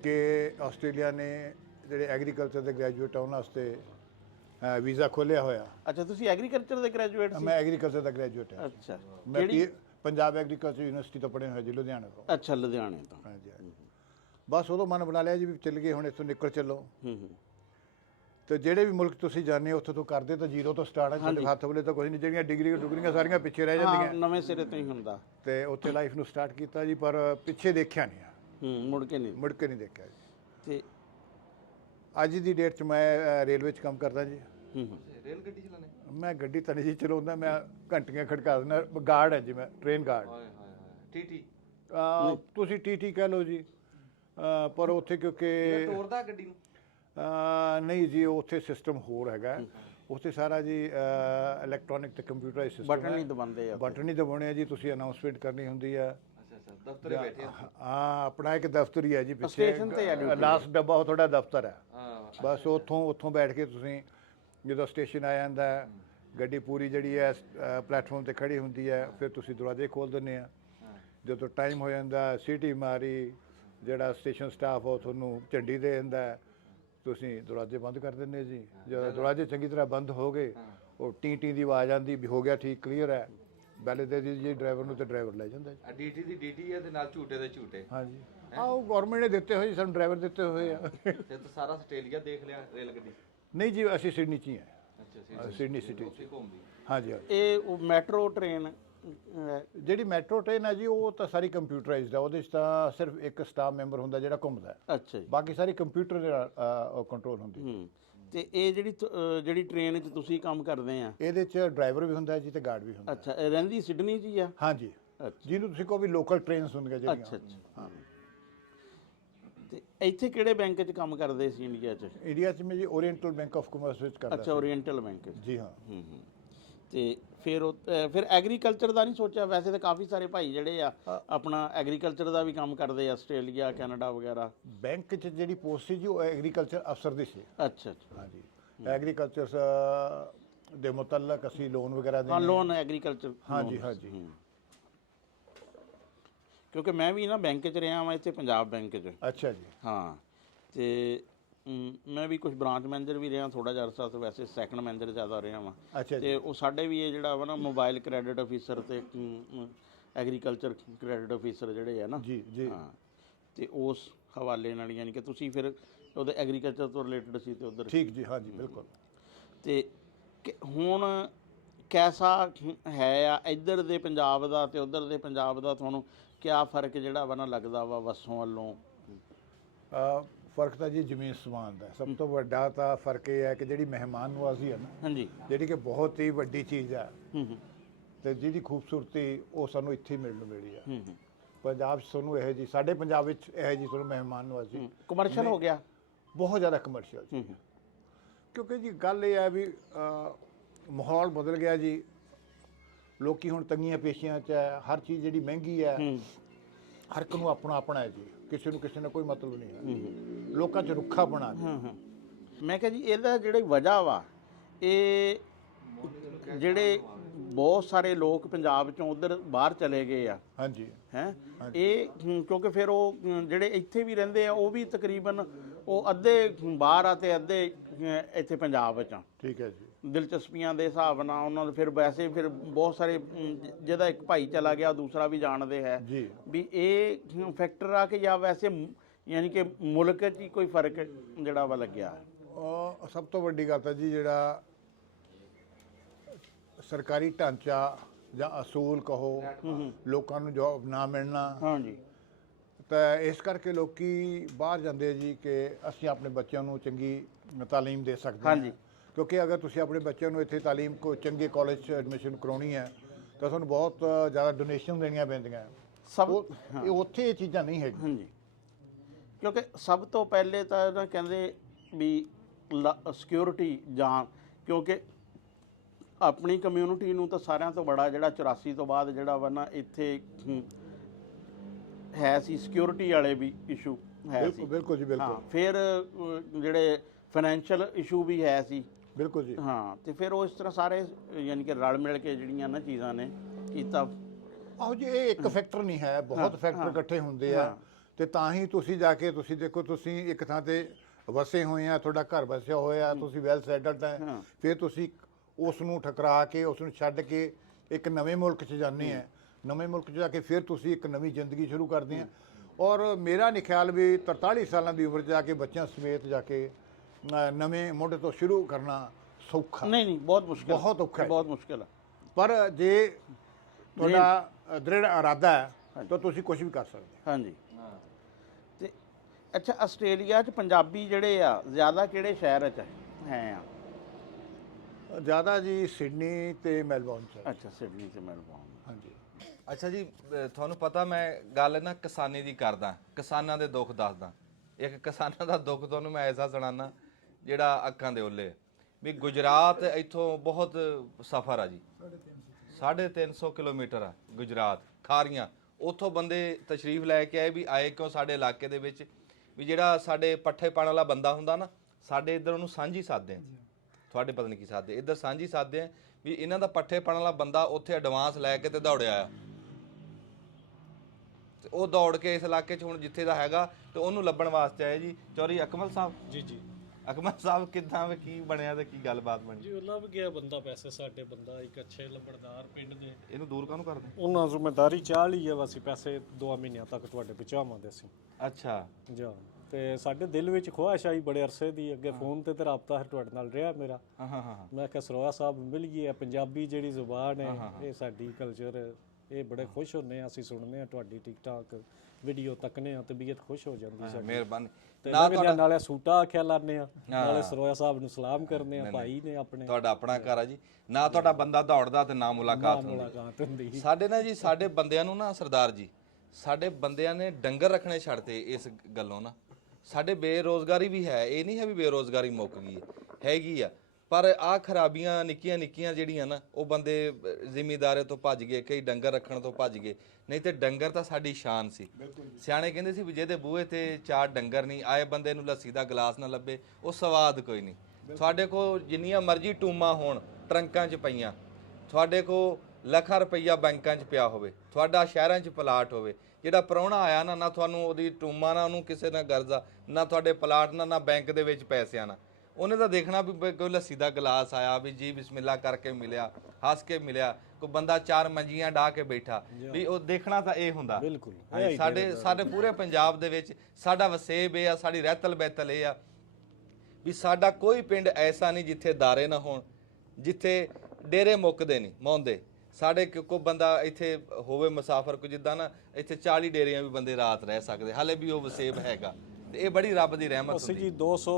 ਕਿ ਆਸਟ੍ਰੇਲੀਆ ਨੇ ਜਿਹੜੇ ਐਗਰੀਕਲਚਰ ਦੇ ਗ੍ਰੈਜੂਏਟ ਆ ਉਹਨਾਂ ਵਾਸਤੇ ਵੀਜ਼ਾ ਖੋਲ੍ਹਿਆ ਹੋਇਆ। ਅੱਛਾ, ਤੁਸੀਂ ਐਗਰੀਕਲਚਰ ਦੇ ਗ੍ਰੈਜੂਏਟ ਸੀ? ਮੈਂ ਐਗਰੀਕਲਚਰ ਦਾ ਗ੍ਰੈਜੂਏਟ ਹਾਂ। ਅੱਛਾ। ਮੈਂ ਪੰਜਾਬ ਐਗਰੀਕਲਚਰ ਯੂਨੀਵਰਸਿਟੀ ਤੋਂ ਪੜ੍ਹਿਆ ਹੋਇਆ ਜੀ, ਲੁਧਿਆਣਾ ਤੋਂ। ਅੱਛਾ, ਲੁਧਿਆਣੇ ਤੋਂ। ਹਾਂਜੀ ਹਾਂਜੀ। ਬਸ ਉਦੋਂ ਮਨ ਬਣਾ ਲਿਆ ਜੀ ਵੀ ਚੱਲ ਗਏ, ਹੁਣ ਇੱਥੋਂ ਨਿਕਲ ਚੱਲੋ। ਤੇ ਜਿਹੜੇ ਵੀ ਮੁਲਕ ਤੁਸੀਂ ਜਾਂਦੇ ਹੋ ਉੱਥੋਂ ਤੋਂ ਕਰਦੇ ਤਾਂ ਜ਼ੀਰੋ ਤੋਂ ਸਟਾਰਟ ਹੈ, ਤੁਹਾਡੇ ਹੱਥ ਵੇਲੇ ਤਾਂ ਕੁਝ ਨਹੀਂ, ਜਿਹੜੀਆਂ ਡਿਗਰੀਆਂ ਸਾਰੀਆਂ ਪਿੱਛੇ ਰਹਿ ਜਾਂਦੀਆਂ, ਨਵੇਂ ਸਿਰੇ ਤੋਂ ਹੀ ਹੁੰਦਾ। ਤੇ ਉੱਥੇ ਲਾਈਫ ਨੂੰ ਸਟਾਰਟ ਕੀਤਾ ਜੀ, ਪਰ ਪਿੱਛੇ ਦੇਖਿਆ ਨਹੀਂ। ਮੁੜ ਕੇ ਨਹੀਂ ਦੇਖਿਆ ਜੀ। ਤੇ ਅੱਜ ਦੀ ਡੇਟ 'ਚ ਮੈਂ ਰੇਲਵੇ 'ਚ ਕੰਮ ਕਰਦਾ ਜੀ। ਰੇਲ ਗੱਡੀ ਚਲਾਣੇ? ਮੈਂ ਗੱਡੀ ਤਾਂ ਨਹੀਂ ਜੀ ਚਲਾਉਂਦਾ, ਮੈਂ ਘੰਟੀਆਂ ਖੜਕਾ ਦਿੰਦਾ, ਗਾਰਡ ਹੈ ਜੀ ਮੈਂ, ਟ੍ਰੇਨ ਗਾਰਡ। ਟੀਟੀ? ਤੁਸੀਂ ਟੀਟੀ ਕਹਿ ਲਓ ਜੀ, ਪਰ ਉੱਥੇ ਕਿਉਂਕਿ ਤੋਰਦਾ ਗੱਡੀ ਨੂੰ? ਨਹੀਂ ਜੀ, ਉੱਥੇ ਸਿਸਟਮ ਹੋਰ ਹੈਗਾ। ਉੱਥੇ ਸਾਰਾ ਜੀ ਇਲੈਕਟ੍ਰੋਨਿਕ ਤੇ ਕੰਪਿਊਟਰਾਈਜ਼ ਸਿਸਟਮ ਹੈ। ਬਟਨ ਨਹੀਂ ਦਬਾਉਂਦੇ ਆ? ਬਟਨ ਨਹੀਂ ਦਬਾਉਣੇ ਆ ਜੀ, ਤੁਸੀਂ ਅਨਾਉਂਸਮੈਂਟ ਕਰਨੀ ਹੁੰਦੀ ਆ। ਅੱਛਾ, ਦਫ਼ਤਰੇ ਬੈਠੇ ਆ? ਹਾਂ, ਆਪਣਾ ਇੱਕ ਦਫ਼ਤਰ ਹੀ ਹੈ ਜੀ ਪਿੱਛੇ, ਸਟੇਸ਼ਨ ਤੇ ਲਾਸਟ ਡੱਬਾ ਉਹ ਤੁਹਾਡਾ ਦਫ਼ਤਰ ਹੈ। ਬਸ ਉੱਥੋਂ ਬੈਠ ਕੇ ਤੁਸੀਂ ਜਦੋਂ ਸਟੇਸ਼ਨ ਆ ਜਾਂਦਾ, ਗੱਡੀ ਪੂਰੀ ਜਿਹੜੀ ਹੈ ਪਲੇਟਫਾਰਮ ਤੇ ਖੜੀ ਹੁੰਦੀ ਹੈ, ਫਿਰ ਤੁਸੀਂ ਦਰਵਾਜ਼ੇ ਖੋਲ੍ਹ ਦਿੰਦੇ ਆ। ਜਦੋਂ ਟਾਈਮ ਹੋ ਜਾਂਦਾ, ਸੀਟੀ ਮਾਰੀ, ਜਿਹੜਾ ਸਟੇਸ਼ਨ ਸਟਾਫ ਉਹ ਤੁਹਾਨੂੰ ਝੰਡੀ ਦੇ ਦਿੰਦਾ, ਤੁਸੀਂ ਦਰਵਾਜ਼ੇ ਬੰਦ ਕਰ ਦਿੰਦੇ ਜੀ। ਜਦੋਂ ਦਰਵਾਜ਼ੇ ਚੰਗੀ ਤਰ੍ਹਾਂ ਬੰਦ ਹੋ ਗਏ, ਉਹ ਟੀ ਦੀ ਆਵਾਜ਼ ਆਉਂਦੀ ਵੀ ਹੋ ਗਿਆ ਠੀਕ, ਕਲੀਅਰ ਹੈ, ਬੈਲ ਦੇ ਦੀ ਜੀ ਡਰਾਈਵਰ ਨੂੰ, ਤੇ ਡਰਾਈਵਰ ਲੈ ਜਾਂਦਾ ਜੀ। ਡੀਟੀ ਦੀ ਡੀਟੀ ਹੈ ਤੇ ਨਾਲ ਝੂਟੇ ਦੇ ਝੂਟੇ? ਹਾਂਜੀ, ਉਹ ਗਵਰਨਮੈਂਟ ਨੇ ਦਿੱਤੇ ਹੋਏ ਜੀ, ਸਾਨੂੰ ਡਰਾਈਵਰ ਦਿੱਤੇ ਹੋਏ ਆ। ਤੇ ਤਾਂ ਸਾਰਾ ਆਸਟ੍ਰੇਲੀਆ ਦੇਖ ਲਿਆ ਰੇਲ ਗੱਡੀ? ਨਹੀਂ ਜੀ, ਅਸੀਂ ਸਿਡਨੀ 'ਚ ਹੀ ਹਾਂ। ਅੱਛਾ, ਸਿਡਨੀ ਸਿਟੀ 'ਚ। ਘੁੰਮਦੀ? ਹਾਂਜੀ। ਇਹ ਉਹ ਮੈਟਰੋ ਟ੍ਰੇਨ ਜਿਹੜੀ ਮੈਟਰੋ ਟ੍ਰੇਨ ਹੈ ਜੀ, ਉਹ ਤਾਂ ਸਾਰੀ ਕੰਪਿਊਟਰਾਈਜ਼ਡ ਹੈ। ਉਹਦੇ 'ਚ ਤਾਂ ਸਿਰਫ ਇੱਕ ਸਟਾਫ ਮੈਂਬਰ ਹੁੰਦਾ ਜਿਹੜਾ ਘੁੰਮਦਾ ਹੈ। ਅੱਛਾ ਜੀ। ਬਾਕੀ ਸਾਰੀ ਕੰਪਿਊਟਰ ਦੇ ਨਾਲ ਕੰਟਰੋਲ ਹੁੰਦੀ। ਤੇ ਇਹ ਜਿਹੜੀ ਟ੍ਰੇਨ 'ਚ ਤੁਸੀਂ ਕੰਮ ਕਰਦੇ ਆ, ਇਹਦੇ 'ਚ ਡਰਾਈਵਰ ਵੀ ਹੁੰਦਾ ਜੀ ਤੇ ਗਾਰਡ ਵੀ ਹੁੰਦਾ। ਅੱਛਾ, ਇਹ ਰਹਿੰਦੀ ਸਿਡਨੀ 'ਚ ਹੀ ਆ? ਹਾਂਜੀ, ਜਿਹਨੂੰ ਤੁਸੀਂ ਕਹੋ ਵੀ ਲੋਕਲ ਟ੍ਰੇਨਸ ਹੁੰਦੀਆਂ ਜਿਹੜੀਆਂ। ਅੱਛਾ। ਤੇ ਇੱਥੇ ਕਿਹੜੇ ਬੈਂਕ 'ਚ ਕੰਮ ਕਰਦੇ ਸੀ ਇੰਡੀਆ 'ਚ? ਇੰਡੀਆ 'ਚ ਮੈਂ ਜੀ ਓਰੀਐਂਟਲ ਬੈਂਕ ਆਫ ਕਮਰਸ ਵਿੱਚ ਕਰਦਾ। ਅੱਛਾ, ਓਰੀਐਂਟਲ ਬੈਂਕ 'ਚ। ਜੀ ਹਾਂ। ਤੇ ਫਿਰ ਐਗਰੀਕਲਚਰ ਦਾ ਨਹੀਂ ਸੋਚਿਆ? ਵੈਸੇ ਤਾਂ ਕਾਫੀ ਸਾਰੇ ਭਾਈ ਜਿਹੜੇ ਆ ਆਪਣਾ ਐਗਰੀਕਲਚਰ ਦਾ ਵੀ ਕੰਮ ਕਰਦੇ ਆ, ਆਸਟ੍ਰੇਲੀਆ, ਕੈਨੇਡਾ ਵਗੈਰਾ। ਬੈਂਕ 'ਚ ਜਿਹੜੀ ਪੋਸਟ ਸੀ ਜੀ, ਉਹ ਐਗਰੀਕਲਚਰ ਅਫਸਰ ਦੀ ਸੀ। ਅੱਛਾ। ਹਾਂਜੀ, ਐਗਰੀਕਲਚਰ ਦੇ ਮੁਤਲਕ ਅਸੀਂ ਲੋਨ ਵਗੈਰਾ ਦੇ। ਹਾਂ, ਲੋਨ ਐਗਰੀਕਲਚਰ। ਹਾਂਜੀ। ਕਿਉਂਕਿ ਮੈਂ ਵੀ ਨਾ ਬੈਂਕ 'ਚ ਰਿਹਾ ਵਾਂ ਇੱਥੇ, ਪੰਜਾਬ ਬੈਂਕ 'ਚ। ਅੱਛਾ ਜੀ। ਹਾਂ, ਤੇ ਮੈਂ ਵੀ ਕੁਝ ਬ੍ਰਾਂਚ ਮੈਨੇਜਰ ਵੀ ਰਿਹਾ ਥੋੜਾ ਜਿਹਾ ਅਰਸਾ, ਤੇ ਵੈਸੇ ਸੈਕੰਡ ਮੈਨੇਜਰ ਜ਼ਿਆਦਾ ਰਿਹਾ ਵਾਂ। ਅੱਛਾ ਜੀ। ਤੇ ਉਹ ਸਾਡੇ ਵੀ ਇਹ ਜਿਹੜਾ ਵਾ ਨਾ ਮੋਬਾਈਲ ਕ੍ਰੈਡਿਟ ਅਫੀਸਰ ਤੇ ਐਗਰੀਕਲਚਰ ਕ੍ਰੈਡਿਟ ਅਫੀਸਰ ਜਿਹੜੇ ਆ ਨਾ। ਜੀ। ਹਾਂ, ਤੇ ਉਸ ਹਵਾਲੇ ਨਾਲ, ਯਾਨੀ ਕਿ ਤੁਸੀਂ ਫਿਰ ਉਹਦੇ ਐਗਰੀਕਲਚਰ ਤੋਂ ਰਿਲੇਟਡ ਸੀ ਤੇ ਉਧਰ। ਠੀਕ ਜੀ, ਹਾਂਜੀ ਬਿਲਕੁਲ। ਤੇ ਹੁਣ ਕੈਸਾ ਹੈ ਆ ਇੱਧਰ ਦੇ ਪੰਜਾਬ ਦਾ ਤੇ ਉਧਰ ਦੇ ਪੰਜਾਬ ਦਾ? ਤੁਹਾਨੂੰ ਕਿਆ ਫਰਕ ਜਿਹੜਾ ਵਾ ਨਾ ਲੱਗਦਾ ਵਾ ਵਸੋਂ ਵੱਲੋਂ? ਫਰਕ ਤਾਂ ਜੀ ਜ਼ਮੀਨ ਸਮਾਨ ਦਾ। ਸਭ ਤੋਂ ਵੱਡਾ ਤਾਂ ਫਰਕ ਇਹ ਹੈ ਕਿ ਜਿਹੜੀ ਮਹਿਮਾਨ ਨਵਾਜ਼ੀ ਹੈ ਨਾ, ਹਾਂਜੀ, ਜਿਹੜੀ ਕਿ ਬਹੁਤ ਹੀ ਵੱਡੀ ਚੀਜ਼ ਹੈ, ਤੇ ਜਿਹਦੀ ਖੂਬਸੂਰਤੀ ਉਹ ਸਾਨੂੰ ਇੱਥੇ ਹੀ ਮਿਲਣ ਨੂੰ ਮਿਲੀ ਆ। ਪੰਜਾਬ 'ਚ ਤੁਹਾਨੂੰ ਇਹ ਜੀ, ਸਾਡੇ ਪੰਜਾਬ ਵਿੱਚ ਇਹ ਜੀ ਤੁਹਾਨੂੰ ਮਹਿਮਾਨ ਨਵਾਜ਼ੀ ਕਮਰਸ਼ੀਅਲ ਹੋ ਗਿਆ, ਬਹੁਤ ਜ਼ਿਆਦਾ ਕਮਰਸ਼ੀਅਲ ਜੀ। ਕਿਉਂਕਿ ਜੀ ਗੱਲ ਇਹ ਹੈ ਵੀ ਮਾਹੌਲ ਬਦਲ ਗਿਆ ਜੀ। ਲੋਕੀ ਹੁਣ ਤੰਗੀਆਂ ਪੇਸ਼ੀਆਂ 'ਚ ਹੈ, ਹਰ ਚੀਜ਼ ਜਿਹੜੀ ਮਹਿੰਗੀ ਹੈ, ਹਰ ਇੱਕ ਨੂੰ ਆਪਣਾ ਹੈ ਜੀ, ਕਿਸੇ ਨੂੰ ਕਿਸੇ ਨਾਲ ਕੋਈ ਮਤਲਬ ਨਹੀਂ ਹੈ। ਲੋਕਾਂ 'ਚ ਰੁੱਖਾ ਬਣਾ। ਮੈਂ ਕਿਹਾ ਜੀ ਇਹਦਾ ਜਿਹੜੀ ਵਜ੍ਹਾ ਵਾ, ਇਹ ਜਿਹੜੇ ਬਹੁਤ ਸਾਰੇ ਲੋਕ ਪੰਜਾਬ 'ਚੋਂ ਉਧਰ ਬਾਹਰ ਚਲੇ ਗਏ ਆ। ਹਾਂਜੀ। ਹੈ ਇਹ ਕਿਉਂਕਿ ਫਿਰ ਉਹ ਜਿਹੜੇ ਇੱਥੇ ਵੀ ਰਹਿੰਦੇ ਆ, ਉਹ ਵੀ ਤਕਰੀਬਨ ਉਹ ਅੱਧੇ ਬਾਹਰ ਆ ਤੇ ਅੱਧੇ ਇੱਥੇ ਪੰਜਾਬ 'ਚ ਆ। ਠੀਕ ਹੈ ਜੀ। ਦਿਲਚਸਪੀਆਂ ਦੇ ਹਿਸਾਬ ਨਾਲ ਉਹਨਾਂ ਦੇ ਫਿਰ ਵੈਸੇ ਫਿਰ ਬਹੁਤ ਸਾਰੇ, ਜਿਹਦਾ ਇੱਕ ਭਾਈ ਚਲਾ ਗਿਆ ਦੂਸਰਾ ਵੀ ਜਾਣਦੇ ਹੈ ਵੀ ਇਹ ਫੈਕਟਰ ਆ ਕਿ ਜਾਂ ਵੈਸੇ ਯਾਨੀ ਕਿ ਮੁਲਕ 'ਚ ਹੀ ਕੋਈ ਫਰਕ ਜਿਹੜਾ ਵਾ ਲੱਗਿਆ? ਸਭ ਤੋਂ ਵੱਡੀ ਗੱਲ ਤਾਂ ਜੀ ਜਿਹੜਾ ਸਰਕਾਰੀ ਢਾਂਚਾ ਜਾਂ ਅਸੂਲ ਕਹੋ, ਲੋਕਾਂ ਨੂੰ ਜੋਬ ਨਾ ਮਿਲਣਾ। ਹਾਂਜੀ। ਤਾਂ ਇਸ ਕਰਕੇ ਲੋਕੀ ਬਾਹਰ ਜਾਂਦੇ ਜੀ ਕਿ ਅਸੀਂ ਆਪਣੇ ਬੱਚਿਆਂ ਨੂੰ ਚੰਗੀ ਤਾਲੀਮ ਦੇ ਸਕਦੇ ਹਾਂ। ਹਾਂਜੀ। ਕਿਉਂਕਿ ਅਗਰ ਤੁਸੀਂ ਆਪਣੇ ਬੱਚਿਆਂ ਨੂੰ ਇੱਥੇ ਤਾਲੀਮ ਚੰਗੇ ਕਾਲਜ 'ਚ ਐਡਮਿਸ਼ਨ ਕਰਾਉਣੀ ਹੈ ਤਾਂ ਤੁਹਾਨੂੰ ਬਹੁਤ ਜ਼ਿਆਦਾ ਡੋਨੇਸ਼ਨ ਦੇਣੀਆਂ ਪੈਂਦੀਆਂ ਸਭ ਇਹ ਉੱਥੇ ਇਹ ਚੀਜ਼ਾਂ ਨਹੀਂ ਹੈਗੀਆਂ। ਹਾਂਜੀ, ਕਿਉਂਕਿ ਸਭ ਤੋਂ ਪਹਿਲੇ ਤਾਂ ਨਾ ਕਹਿੰਦੇ ਵੀ ਸਿਕਿਉਰਿਟੀ ਜਾਂ ਕਿਉਂਕਿ ਆਪਣੀ ਕਮਿਊਨਿਟੀ ਨੂੰ ਤਾਂ ਸਾਰਿਆਂ ਤੋਂ ਬੜਾ ਜਿਹੜਾ 84 ਤੋਂ ਬਾਅਦ ਜਿਹੜਾ ਵਾ ਨਾ ਇੱਥੇ ਹੈ ਸੀ ਸਿਕਿਉਰਿਟੀ ਵਾਲੇ ਵੀ ਇਸ਼ੂ ਹੈ ਸੀ। ਬਿਲਕੁਲ ਜੀ ਬਿਲਕੁਲ। ਹਾਂ, ਫਿਰ ਜਿਹੜੇ ਫਾਈਨੈਂਸ਼ੀਅਲ ਇਸ਼ੂ ਵੀ ਹੈ ਸੀ। ਬਿਲਕੁਲ ਜੀ। ਹਾਂ, ਤੇ ਫਿਰ ਉਹ ਇਸ ਤਰ੍ਹਾਂ ਸਾਰੇ ਯਾਨੀ ਕਿ ਰਲ ਮਿਲ ਕੇ ਜਿਹੜੀਆਂ ਨਾ ਚੀਜ਼ਾਂ ਨੇ ਕੀਤਾ। ਆਹੋ ਜੀ, ਇਹ ਇੱਕ ਫੈਕਟਰ ਨਹੀਂ ਹੈ, ਬਹੁਤ ਫੈਕਟਰ ਇਕੱਠੇ ਹੁੰਦੇ ਆ ਤੇ ਤਾਂ ਹੀ ਤੁਸੀਂ ਜਾ ਕੇ ਤੁਸੀਂ ਦੇਖੋ, ਤੁਸੀਂ ਇੱਕ ਥਾਂ ਤੇ ਵਸੇ ਹੋਏ ਆ, ਤੁਹਾਡਾ ਘਰ ਵਸਿਆ ਹੋਇਆ, ਤੁਸੀਂ ਵੈਲ ਸੈਟਲਡ ਹੈ, ਫਿਰ ਤੁਸੀਂ ਉਸ ਨੂੰ ਠਕਰਾ ਕੇ ਉਸ ਨੂੰ ਛੱਡ ਕੇ ਇੱਕ ਨਵੇਂ ਮੁਲਕ 'ਚ ਜਾਂਦੇ ਆ। ਨਵੇਂ ਮੁਲਕ 'ਚ ਜਾ ਕੇ ਫਿਰ ਤੁਸੀਂ ਇੱਕ ਨਵੀਂ ਜ਼ਿੰਦਗੀ ਸ਼ੁਰੂ ਕਰਦੇ ਆ। ਔਰ ਮੇਰਾ ਨਹੀਂ ਖਿਆਲ ਵੀ 43 ਸਾਲਾਂ ਦੀ ਉਮਰ 'ਚ ਜਾ ਕੇ ਬੱਚਿਆਂ ਸਮੇਤ ਜਾ ਕੇ ਨਵੇਂ ਮੁੱਢ ਤੋਂ ਸ਼ੁਰੂ ਕਰਨਾ ਸੌਖਾ ਨਹੀਂ, ਬਹੁਤ ਮੁਸ਼ਕਿਲ, ਬਹੁਤ ਔਖਾ ਹੈ, ਬਹੁਤ ਮੁਸ਼ਕਿਲ ਹੈ। ਪਰ ਜੇ ਤੁਹਾਡਾ ਦ੍ਰਿੜ ਇਰਾਦਾ ਹੈ ਤਾਂ ਤੁਸੀਂ ਕੁਝ ਵੀ ਕਰ ਸਕਦੇ। ਹਾਂਜੀ। ਤੇ ਅੱਛਾ, ਆਸਟ੍ਰੇਲੀਆ 'ਚ ਪੰਜਾਬੀ ਜਿਹੜੇ ਆ ਜ਼ਿਆਦਾ ਕਿਹੜੇ ਸ਼ਹਿਰ 'ਚ ਹੈ ਆ? ਜ਼ਿਆਦਾ ਜੀ ਸਿਡਨੀ ਤੇ ਮੈਲਬੌਰਨ 'ਚ। ਅੱਛਾ, ਸਿਡਨੀ ਤੇ ਮੈਲਬੌਰਨ। ਹਾਂਜੀ। ਅੱਛਾ ਜੀ, ਤੁਹਾਨੂੰ ਪਤਾ ਮੈਂ ਗੱਲ ਨਾ ਕਿਸਾਨੀ ਦੀ ਕਰਦਾ, ਕਿਸਾਨਾਂ ਦੇ ਦੁੱਖ ਦੱਸਦਾ। ਇੱਕ ਕਿਸਾਨਾਂ ਦਾ ਦੁੱਖ ਤੁਹਾਨੂੰ ਮੈਂ ਐਸਾ ਸੁਣਾਉਣਾ ਜਿਹੜਾ ਅੱਖਾਂ ਦੇ ਓਲੇ। ਵੀ ਗੁਜਰਾਤ ਇੱਥੋਂ ਬਹੁਤ ਸਫ਼ਰ ਆ ਜੀ, 350 ਕਿਲੋਮੀਟਰ ਆ ਗੁਜਰਾਤ, ਖਾਰੀਆਂ। ਉੱਥੋਂ ਬੰਦੇ ਤਸ਼ਰੀਫ ਲੈ ਕੇ ਆਏ ਵੀ ਆਏ ਕਿਉਂ ਸਾਡੇ ਇਲਾਕੇ ਦੇ ਵਿੱਚ, ਵੀ ਜਿਹੜਾ ਸਾਡੇ ਪੱਠੇ ਪਾਣ ਵਾਲਾ ਬੰਦਾ ਹੁੰਦਾ ਨਾ, ਸਾਡੇ ਇੱਧਰ ਉਹਨੂੰ ਸਾਂਝੀ ਸਾਧਦੇ ਆ, ਤੁਹਾਡੇ ਪਤਾ ਨਹੀਂ ਕੀ ਸਾਧਦੇ, ਇੱਧਰ ਸਾਂਝੀ ਸਾਧਦੇ ਆ। ਵੀ ਇਹਨਾਂ ਦਾ ਪੱਠੇ ਪਾਣ ਵਾਲਾ ਬੰਦਾ ਉੱਥੇ ਐਡਵਾਂਸ ਲੈ ਕੇ ਤੇ ਦੌੜਿਆ ਆ, ਤੇ ਉਹ ਦੌੜ ਕੇ ਇਸ ਇਲਾਕੇ 'ਚ ਹੁਣ ਜਿੱਥੇ ਦਾ ਹੈਗਾ ਤੇ ਉਹਨੂੰ ਲੱਭਣ ਵਾਸਤੇ ਆਏ ਜੀ। ਚੌਧਰੀ ਅਕਮਲ ਸਾਹਿਬ ਜੀ ਜੀ। ਅਕਮਲ ਸਾਹਿਬ ਕਿੱਦਾਂ ਕੀ ਬਣਿਆ ਤੇ ਕੀ ਗੱਲਬਾਤ ਬਣੀ? ਜੀ ਉਹ ਲੱਭ ਗਿਆ ਬੰਦਾ, ਪੈਸੇ ਸਾਡੇ ਬੰਦਾ ਇੱਕ ਅੱਛੇ ਲੰਬੜਦਾਰ ਪਿੰਡ ਦੇ। ਇਹਨੂੰ ਦੂਰ ਕਾਹਨੂੰ ਕਰਦੇ? ਉਹਨਾਂ ਜ਼ਿੰਮੇਦਾਰੀ ਚਾਹ ਲਈ ਹੈ, ਅਸੀਂ ਪੈਸੇ 2 ਮਹੀਨਿਆਂ ਤੱਕ ਤੁਹਾਡੇ ਪਹੁੰਚਾਵਾਂਗੇ ਅਸੀਂ। ਅੱਛਾ ਜਾ ਤੇ ਸਾਡੇ ਦਿਲ ਵਿੱਚ ਖੁਆਇਸ਼ ਆਈ ਬੜੇ ਅਰਸੇ ਦੀ, ਅੱਗੇ ਫੋਨ ਤੇ ਰਾਬਤਾ ਤੁਹਾਡੇ ਨਾਲ ਰਿਹਾ ਮੇਰਾ। ਹਾਂ ਹਾਂ ਹਾਂ। ਮੈਂ ਕਿਹਾ ਸਰੋਆ ਸਾਹਿਬ ਮਿਲ ਗਈ ਹੈ, ਪੰਜਾਬੀ ਜਿਹੜੀ ਜ਼ੁਬਾਨ ਹੈ ਇਹ ਸਾਡੀ ਕਲਚਰ, ਇਹ ਬੜੇ ਖੁਸ਼ ਹੁੰਦੇ ਆ ਅਸੀਂ ਸੁਣਨੇ ਆ ਤੁਹਾਡੀ ਟਿਕਟਾਕ ਵੀਡੀਓ ਤੱਕਨੇ ਆ, ਤਬੀਅਤ ਖੁਸ਼ ਹੋ ਜਾਂਦੀ ਸਾਡੀ। ਮਿਹਰਬਾਨੀ। ਨਾਲੇ ਸੂਟਾ ਆਖਿਆ ਲਾਣੇ ਆ, ਨਾਲੇ ਸਰੋਆ ਸਾਹਿਬ ਨੂੰ ਸਲਾਮ ਕਰਨੇ ਆ, ਭਾਈ ਨੇ ਆਪਣੇ। ਤੁਹਾਡਾ ਆਪਣਾ ਘਰ ਆ ਜੀ, ਨਾ ਤੁਹਾਡਾ ਬੰਦਾ ਦੌੜਦਾ ਤੇ ਨਾ ਮੁਲਾਕਾਤ ਹੁੰਦੀ। ਸਾਡੇ ਨਾ ਜੀ, ਸਾਡੇ ਬੰਦਿਆਂ ਨੂੰ ਨਾ ਸਰਦਾਰ ਜੀ, ਸਾਡੇ ਬੰਦਿਆਂ ਨੇ ਡੰਗਰ ਰੱਖਣੇ ਛੱਡਤੇ ਇਸ ਗੱਲੋਂ ਨਾ। ਸਾਡੇ ਬੇਰੋਜ਼ਗਾਰੀ ਵੀ ਹੈ, ਇਹ ਨਹੀਂ ਹੈ ਵੀ ਬੇਰੋਜ਼ਗਾਰੀ ਮੁੱਕ ਗਈ ਹੈਗੀ ਆ, ਪਰ ਆਹ ਖਰਾਬੀਆਂ ਨਿੱਕੀਆਂ ਨਿੱਕੀਆਂ ਜਿਹੜੀਆਂ ਨਾ, ਉਹ ਬੰਦੇ ਜ਼ਿਮੀਦਾਰੇ ਤੋਂ ਭੱਜ ਗਏ, ਕਈ ਡੰਗਰ ਰੱਖਣ ਤੋਂ ਭੱਜ ਗਏ। ਨਹੀਂ ਤੇ ਡੰਗਰ ਤਾਂ ਸਾਡੀ ਸ਼ਾਨ ਸੀ। ਸਿਆਣੇ ਕਹਿੰਦੇ ਸੀ ਵੀ ਜਿਹਦੇ ਬੂਹੇ ਤੇ 4 ਡੰਗਰ ਨਹੀਂ, ਆਏ ਬੰਦੇ ਨੂੰ ਲੱਸੀ ਦਾ ਗਲਾਸ ਨਾ ਲੱਭੇ, ਉਹ ਸਵਾਦ ਕੋਈ ਨਹੀਂ। ਤੁਹਾਡੇ ਕੋਲ ਜਿੰਨੀਆਂ ਮਰਜ਼ੀ ਟੂਮਾਂ ਹੋਣ ਟਰੰਕਾਂ 'ਚ ਪਈਆਂ, ਤੁਹਾਡੇ ਕੋਲ ਲੱਖਾਂ ਰੁਪਈਆ ਬੈਂਕਾਂ 'ਚ ਪਿਆ ਹੋਵੇ, ਤੁਹਾਡਾ ਸ਼ਹਿਰਾਂ 'ਚ ਪਲਾਟ ਹੋਵੇ, ਜਿਹੜਾ ਪ੍ਰਾਹੁਣਾ ਆਇਆ ਨਾ ਤੁਹਾਨੂੰ ਉਹਦੀ ਟੂਮਾ ਨਾ, ਉਹਨੂੰ ਕਿਸੇ ਨਾਲ ਗਰਜ਼ਾ ਨਾ, ਤੁਹਾਡੇ ਪਲਾਟ ਨਾ ਬੈਂਕ ਦੇ ਵਿੱਚ ਪੈਸਿਆਂ ਨਾ, ਉਹਨੇ ਤਾਂ ਦੇਖਣਾ ਵੀ ਕੋਈ ਲੱਸੀ ਦਾ ਗਲਾਸ ਆਇਆ, ਵੀ ਜੀ ਬਿਸਮਿਲ੍ਲਾ ਕਰਕੇ ਮਿਲਿਆ, ਹੱਸ ਕੇ ਮਿਲਿਆ, ਕੋਈ ਬੰਦਾ 4 ਮੰਜੀਆਂ ਢਾ ਕੇ ਬੈਠਾ, ਵੀ ਉਹ ਦੇਖਣਾ ਤਾਂ ਇਹ ਹੁੰਦਾ। ਬਿਲਕੁਲ। ਸਾਡੇ ਪੂਰੇ ਪੰਜਾਬ ਦੇ ਵਿੱਚ ਸਾਡਾ ਵਸੇਬ ਇਹ ਆ, ਸਾਡੀ ਰਹਿਤਲ ਬਹਿਤਲ ਇਹ ਆ ਵੀ ਸਾਡਾ ਕੋਈ ਪਿੰਡ ਐਸਾ ਨਹੀਂ ਜਿੱਥੇ ਦਾਰੇ ਨਾ ਹੋਣ, ਜਿੱਥੇ ਡੇਰੇ ਮੁੱਕਦੇ ਨਹੀਂ ਮੌਂਦੇ। ਸਾਡੇ ਕੋਈ ਬੰਦਾ ਇੱਥੇ ਹੋਵੇ ਮੁਸਾਫਰ, ਕੋਈ ਜਿੱਦਾਂ ਨਾ ਇੱਥੇ 40 ਡੇਰਿਆਂ ਵੀ ਬੰਦੇ ਰਾਤ ਰਹਿ ਸਕਦੇ, ਹਾਲੇ ਵੀ ਉਹ ਵਸੇਬ ਹੈਗਾ। ਤੇ ਇਹ ਬੜੀ ਰੱਬ ਦੀ ਰਹਿਮਤ ਅਸੀਂ ਜੀ 200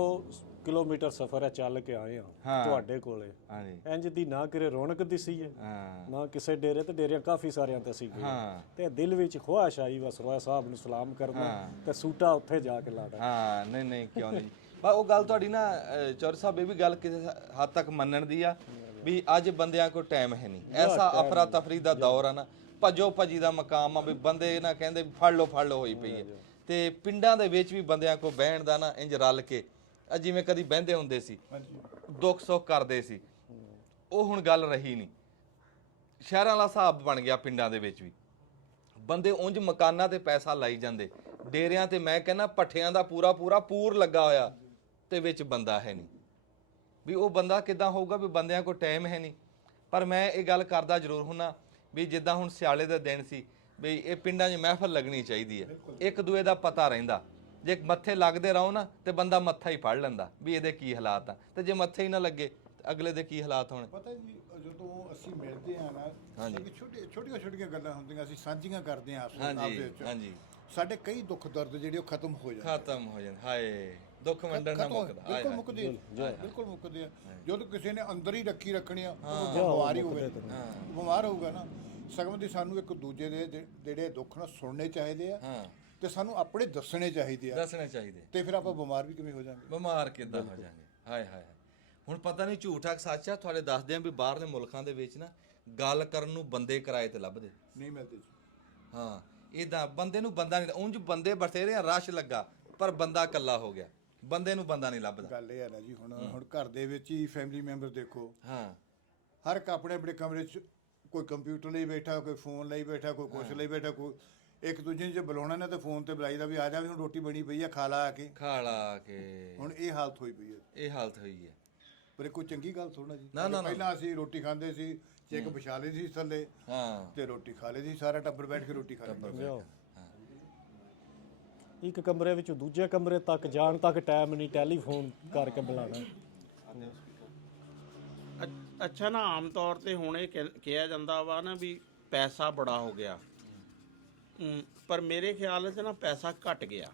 ਕਿਲੋਮੀਟਰ ਸਫ਼ਰ ਹੈ ਚੱਲ ਕੇ ਆਏ ਆ ਤੁਹਾਡੇ ਕੋਲੇ। ਇੰਜ ਦੀ ਨਾ ਕਿਰੇ ਰੌਣਕ ਦਿਸੀ ਹੈ, ਨਾ ਕਿਸੇ ਡੇਰੇ ਤੇ, ਡੇਰਿਆਂ ਕਾਫੀ ਸਾਰਿਆਂ ਤੇ ਸੀ ਤੇ ਦਿਲ ਵਿੱਚ ਖੁਆਇਸ਼ ਆਈ ਬਸ ਸਰੋਆ ਸਾਹਿਬ ਨੂੰ ਸਲਾਮ ਕਰਨਾ ਤੇ ਸੂਟਾ ਉੱਥੇ ਜਾ ਕੇ ਲਾਣਾ। ਹਾਂ ਨਹੀਂ ਕਿਉਂ ਨਹੀਂ। ਪਰ ਉਹ ਗੱਲ ਤੁਹਾਡੀ ਨਾ ਚੌਰ ਸਾਹਿਬ, ਇਹ ਵੀ ਗੱਲ ਕਿਸੇ ਹੱਦ ਤੱਕ ਮੰਨਣ ਦੀ ਆ ਵੀ ਅੱਜ ਬੰਦਿਆਂ ਕੋਲ ਟਾਈਮ ਹੈ ਨਹੀਂ, ਐਸਾ ਅਫਰਾ ਤਫਰੀ ਦਾ ਦੌਰ ਆ ਨਾ, ਭੱਜੋ ਭੱਜੀ ਦਾ ਮਕਾਮ ਆ, ਵੀ ਬੰਦੇ ਨਾ ਕਹਿੰਦੇ ਫੜ ਲਓ ਹੋਈ ਪਈ ਹੈ। ਤੇ ਪਿੰਡਾਂ ਦੇ ਵਿੱਚ ਵੀ ਬੰਦਿਆਂ ਕੋਲ ਬਹਿਣ ਦਾ ਨਾ ਇੰਜ ਰਲ ਕੇ ਜਿਵੇਂ ਕਦੀ ਬਹਿੰਦੇ ਹੁੰਦੇ ਸੀ, ਦੁੱਖ ਸੁੱਖ ਕਰਦੇ ਸੀ, ਉਹ ਹੁਣ ਗੱਲ ਰਹੀ ਨਹੀਂ। ਸ਼ਹਿਰਾਂ ਵਾਲਾ ਹਿਸਾਬ ਬਣ ਗਿਆ ਪਿੰਡਾਂ ਦੇ ਵਿੱਚ ਵੀ, ਬੰਦੇ ਉਂਝ ਮਕਾਨਾਂ ਤੇ ਪੈਸਾ ਲਾਈ ਜਾਂਦੇ, ਡੇਰਿਆਂ ਤੇ ਮੈਂ ਕਹਿੰਦਾ ਪੱਠਿਆਂ ਦਾ ਪੂਰਾ ਪੂਰ ਲੱਗਾ ਹੋਇਆ ਤੇ ਵਿੱਚ ਬੰਦਾ ਹੈ ਨਹੀਂ। ਵੀ ਉਹ ਬੰਦਾ ਕਿੱਦਾਂ ਹੋਊਗਾ ਵੀ ਬੰਦਿਆਂ ਕੋਲ ਟਾਈਮ ਹੈ ਨਹੀਂ। ਪਰ ਮੈਂ ਇਹ ਗੱਲ ਕਰਦਾ ਜ਼ਰੂਰ ਹੁੰਨਾ ਵੀ ਜਿੱਦਾਂ ਹੁਣ ਸਿਆਲੇ ਦਾ ਦਿਨ ਸੀ, ਵੀ ਇਹ ਪਿੰਡਾਂ 'ਚ ਮਹਿਫਲ ਲੱਗਣੀ ਚਾਹੀਦੀ ਹੈ, ਇੱਕ ਦੂਏ ਦਾ ਪਤਾ ਰਹਿੰਦਾ। ਜੇ ਮੱਥੇ ਲੱਗਦੇ ਰਹੋ ਨਾ ਤੇ ਬੰਦਾ ਮੱਥਾ ਹੀ ਫੜ ਲੈਂਦਾ ਵੀ ਇਹਦੇ ਕੀ ਹਾਲਾਤ ਆ, ਤੇ ਜੇ ਮੱਥੇ ਹੀ ਨਾ ਲੱਗੇ ਅਗਲੇ ਦੇ ਕੀ ਹਾਲਾਤ ਹੋਣੇ। ਪਤਾ ਜੀ, ਜਦੋਂ ਅਸੀਂ ਮਿਲਦੇ ਆ ਨਾ, ਛੋਟੀਆਂ ਗੱਲਾਂ ਹੁੰਦੀਆਂ, ਅਸੀਂ ਸਾਂਝੀਆਂ ਕਰਦੇ ਆ ਆਪਸ ਵਿੱਚ। ਹਾਂਜੀ, ਸਾਡੇ ਕਈ ਦੁੱਖ ਦਰਦ ਜਿਹੜੇ ਉਹ ਖਤਮ ਹੋ ਜਾਂਦੇ। ਹਾਏ ਦੁੱਖ ਵੰਡਣ ਨਾਲ ਮੁੱਕਦਾ। ਬਿਲਕੁਲ ਮੁੱਕਦੀ ਹੈ, ਬਿਲਕੁਲ ਮੁੱਕਦੀ ਹੈ। ਜਦੋਂ ਕਿਸੇ ਨੇ ਅੰਦਰ ਹੀ ਰੱਖਣੀ ਆ ਉਹ ਬਿਮਾਰ ਹੀ ਹੋਵੇ, ਬਿਮਾਰ ਹੋਊਗਾ ਨਾ। ਸਗੋਂ ਦੀ ਸਾਨੂੰ ਇੱਕ ਦੂਜੇ ਦੇ ਜਿਹੜੇ ਦੁੱਖ ਨਾ ਸੁਣਨੇ ਚਾਹੀਦੇ ਆ ਤੇ ਸਾਨੂੰ ਆਪਣੇ ਦੱਸਣੇ ਚਾਹੀਦੇ ਆ, ਤੇ ਫਿਰ ਆਪਾਂ ਬਿਮਾਰ ਵੀ ਕਿਵੇਂ ਹੋ ਜਾਵਾਂਗੇ, ਬਿਮਾਰ ਕਿੱਦਾਂ ਹੋ ਜਾਵਾਂਗੇ। ਹਾਏ ਹਾਏ। ਹੁਣ ਪਤਾ ਨਹੀਂ ਝੂਠਾ ਸੱਚ ਆ, ਤੁਹਾਡੇ ਦੱਸਦੇ ਆ ਵੀ ਬਾਹਰਲੇ ਮੁਲਕਾਂ ਦੇ ਵਿੱਚ ਨਾ ਗੱਲ ਕਰਨ ਨੂੰ ਬੰਦੇ ਕਿਰਾਏ ਤੇ ਲੱਭਦੇ ਨਹੀਂ ਮਿਲਦੇ ਜੀ। ਹਾਂ, ਇਦਾਂ ਬੰਦੇ ਨੂੰ ਬੰਦਾ ਨਹੀਂ, ਉਂਝ ਬੰਦੇ ਬਥੇਰੇ ਆ, ਰਸ਼ ਲੱਗਾ, ਪਰ ਬੰਦਾ ਇਕੱਲਾ ਹੋ ਗਿਆ, ਬੰਦੇ ਨੂੰ ਬੰਦਾ ਨਹੀਂ ਲੱਭਦਾ। ਗੱਲ ਇਹ ਹੈ ਨਾ ਜੀ, ਹੁਣ ਘਰ ਦੇ ਵਿੱਚ ਹੀ ਫੈਮਿਲੀ ਮੈਂਬਰ ਦੇਖੋ, ਹਾਂ, ਹਰ ਇੱਕ ਆਪਣੇ ਆਪਣੇ ਕਮਰੇ 'ਚ, ਕੋਈ ਕੰਪਿਊਟਰ ਲਈ ਬੈਠਾ, ਕੋਈ ਫੋਨ ਲਈ ਬੈਠਾ, ਕੋਈ ਕੁਛ ਲਈ ਬੈਠਾ, ਕੋਈ ਇੱਕ ਦੂਜੇ ਨੂੰ ਜੇ ਬੁਲਾਉਣਾ ਨਾ ਤਾਂ ਫੋਨ ਤੇ ਬੁਲਾਈਦਾ ਵੀ ਆ ਜਾ, ਵੀ ਹੁਣ ਰੋਟੀ ਬਣੀ ਪਈ ਆ, ਖਾ ਲਾ ਆ ਕੇ। ਹੁਣ ਇਹ ਹਾਲਤ ਹੋਈ ਪਈ ਹੈ, ਇਹ ਹਾਲਤ ਹੋਈ ਹੈ। ਪਰ ਇਹ ਕੋਈ ਚੰਗੀ ਗੱਲ ਥੋੜਾ ਜੀ। ਨਾ। ਪਹਿਲਾਂ ਅਸੀਂ ਰੋਟੀ ਖਾਂਦੇ ਸੀ, ਚੇਕ ਵਿਛਾ ਲਈ ਸੀ ਥੱਲੇ, ਤੇ ਰੋਟੀ ਖਾ ਲਈ ਸੀ, ਸਾਰਾ ਟੱਬਰ ਬੈਠ ਕੇ ਰੋਟੀ ਖਾ ਲੈਂਦਾ। ਇੱਕ ਕਮਰੇ ਵਿੱਚੋਂ ਦੂਜੇ ਕਮਰੇ ਤੱਕ ਜਾਣ ਤੱਕ ਟਾਈਮ ਨਹੀਂ, ਟੈਲੀਫੋਨ ਕਰਕੇ ਬੁਲਾਣਾ। ਅੱਛਾ ਨਾ, ਆਮ ਤੌਰ ਤੇ ਹੁਣ ਇਹ ਕਿਹਾ ਜਾਂਦਾ ਵਾ ਨਾ ਵੀ ਪੈਸਾ ਬੜਾ ਹੋ ਗਿਆ, ਪਰ ਮੇਰੇ ਖਿਆਲ 'ਚ ਨਾ ਪੈਸਾ ਘਟ ਗਿਆ,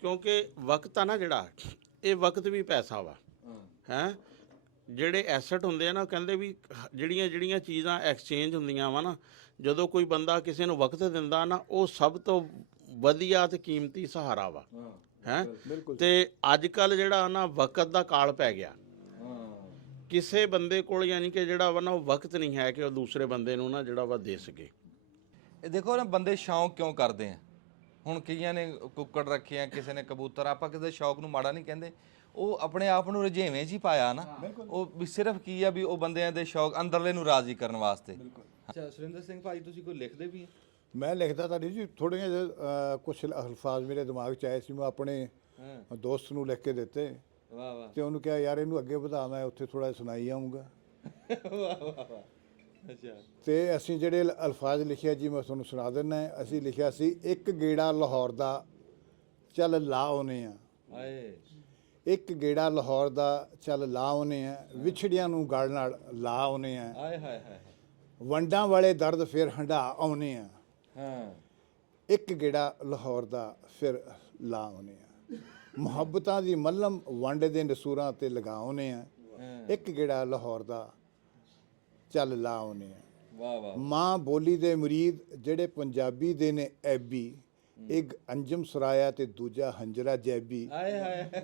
ਕਿਉਂਕਿ ਵਕਤ ਆ ਨਾ ਜਿਹੜਾ, ਇਹ ਵਕਤ ਵੀ ਪੈਸਾ ਵਾ ਹੈ। ਜਿਹੜੇ ਐਸਟ ਹੁੰਦੇ ਆ ਨਾ, ਕਹਿੰਦੇ ਵੀ ਜਿਹੜੀਆਂ ਚੀਜ਼ਾਂ ਐਕਸਚੇਂਜ ਹੁੰਦੀਆਂ ਵਾ ਨਾ, ਜਦੋਂ ਕੋਈ ਬੰਦਾ ਕਿਸੇ ਨੂੰ ਵਕਤ ਦਿੰਦਾ ਨਾ, ਉਹ ਸਭ ਤੋਂ ਵਧੀਆ ਤੇ ਕੀਮਤੀ ਸਹਾਰਾ ਵਾ ਹੈ। ਤੇ ਅੱਜ ਕੱਲ ਜਿਹੜਾ ਨਾ ਵਕਤ ਦਾ ਕਾਲ ਪੈ ਗਿਆ, ਕਿਸੇ ਬੰਦੇ ਕੋਲ ਯਾਨੀ ਕਿ ਜਿਹੜਾ ਵਾ ਨਾ ਉਹ ਵਕਤ ਨਹੀਂ ਹੈ ਕਿ ਉਹ ਦੂਸਰੇ ਬੰਦੇ ਨੂੰ ਨਾ ਜਿਹੜਾ ਵਾ ਦੇ ਸਕੇ। ਇਹ ਦੇਖੋ ਨਾ, ਬੰਦੇ ਸ਼ੌਂਕ ਕਿਉਂ ਕਰਦੇ ਆ। ਹੁਣ ਕਈਆਂ ਨੇ ਕੁੱਕੜ ਰੱਖੇ ਆ, ਕਿਸੇ ਨੇ ਕਬੂਤਰ, ਆਪਾਂ ਕਿਸੇ ਸ਼ੌਂਕ ਨੂੰ ਮਾੜਾ ਨਹੀਂ ਕਹਿੰਦੇ, ਉਹ ਆਪਣੇ ਆਪ ਨੂੰ ਰੁਝੇਵੇਂ 'ਚ ਹੀ ਪਾਇਆ ਨਾ, ਉਹ ਵੀ ਸਿਰਫ ਕੀ ਆ ਵੀ ਉਹ ਬੰਦਿਆਂ ਦੇ ਸ਼ੌਂਕ ਅੰਦਰਲੇ ਨੂੰ ਰਾਜ਼ੀ ਕਰਨ ਵਾਸਤੇ। ਅੱਛਾ ਸੁਰਿੰਦਰ ਸਿੰਘ ਭਾਈ, ਤੁਸੀਂ ਕੋਈ ਲਿਖਦੇ ਵੀ? ਮੈਂ ਲਿਖਦਾ ਤਾਂ ਨਹੀਂ ਜੀ, ਥੋੜ੍ਹੀਆਂ ਜਿਹੇ ਕੁਛ ਅਲਫਾਜ਼ ਮੇਰੇ ਦਿਮਾਗ 'ਚ ਆਏ ਸੀ, ਮੈਂ ਆਪਣੇ ਦੋਸਤ ਨੂੰ ਲਿਖ ਕੇ ਦਿੱਤੇ। ਵਾਹ ਵਾਹ। ਤੇ ਉਹਨੂੰ ਕਿਹਾ ਯਾਰ ਇਹਨੂੰ ਅੱਗੇ ਵਧਾ, ਮੈਂ ਉੱਥੇ ਥੋੜਾ ਸੁਣਾਈ ਆਊਂਗਾ। ਵਾਹ ਵਾਹ ਵਾਹ। ਅੱਛਾ। ਤੇ ਅਸੀਂ ਜਿਹੜੇ ਅਲਫਾਜ਼ ਲਿਖਿਆ ਜੀ ਮੈਂ ਤੁਹਾਨੂੰ ਸੁਣਾ ਦਿੰਦਾ। ਅਸੀਂ ਲਿਖਿਆ ਸੀ, ਇੱਕ ਗੇੜਾ ਲਾਹੌਰ ਦਾ ਚੱਲ ਲਾ ਆਉਨੇ ਆ, ਇੱਕ ਗੇੜਾ ਲਾਹੌਰ ਦਾ ਚੱਲ ਲਾ ਆਉਨੇ ਆ, ਵਿਛੜਿਆਂ ਨੂੰ ਗਲ ਨਾਲ ਲਾ ਆਉਨੇ ਆ, ਵੰਡਾਂ ਵਾਲੇ ਦਰਦ ਫਿਰ ਹੰਢਾ ਆਉਨੇ ਆ, ਇੱਕ ਗੇੜਾ ਲਾਹੌਰ ਦਾ ਫਿਰ ਲਾ ਆਉਨੇ ਆ, ਮੁਹੱਬਤਾਂ ਦੀ ਮੱਲਮ ਵੰਡ ਦੇ ਨਸੂਰਾਂ ਤੇ ਲਗਾ ਆਉਨੇ ਆ, ਇੱਕ ਗੇੜਾ ਲਾਹੌਰ ਦਾ ਚੱਲ ਲਾ ਆਉਨੇ ਆ। ਵਾਹ ਵਾਹ। ਮਾਂ ਬੋਲੀ ਦੇ ਮੁਰੀਦ ਜਿਹੜੇ ਪੰਜਾਬੀ ਦੇ ਨੇ ਐਬੀ, ਇੱਕ ਅੰਜਮ ਸਰਾਇਆ ਤੇ ਦੂਜਾ ਹੰਜਰਾ ਜੈਬੀ,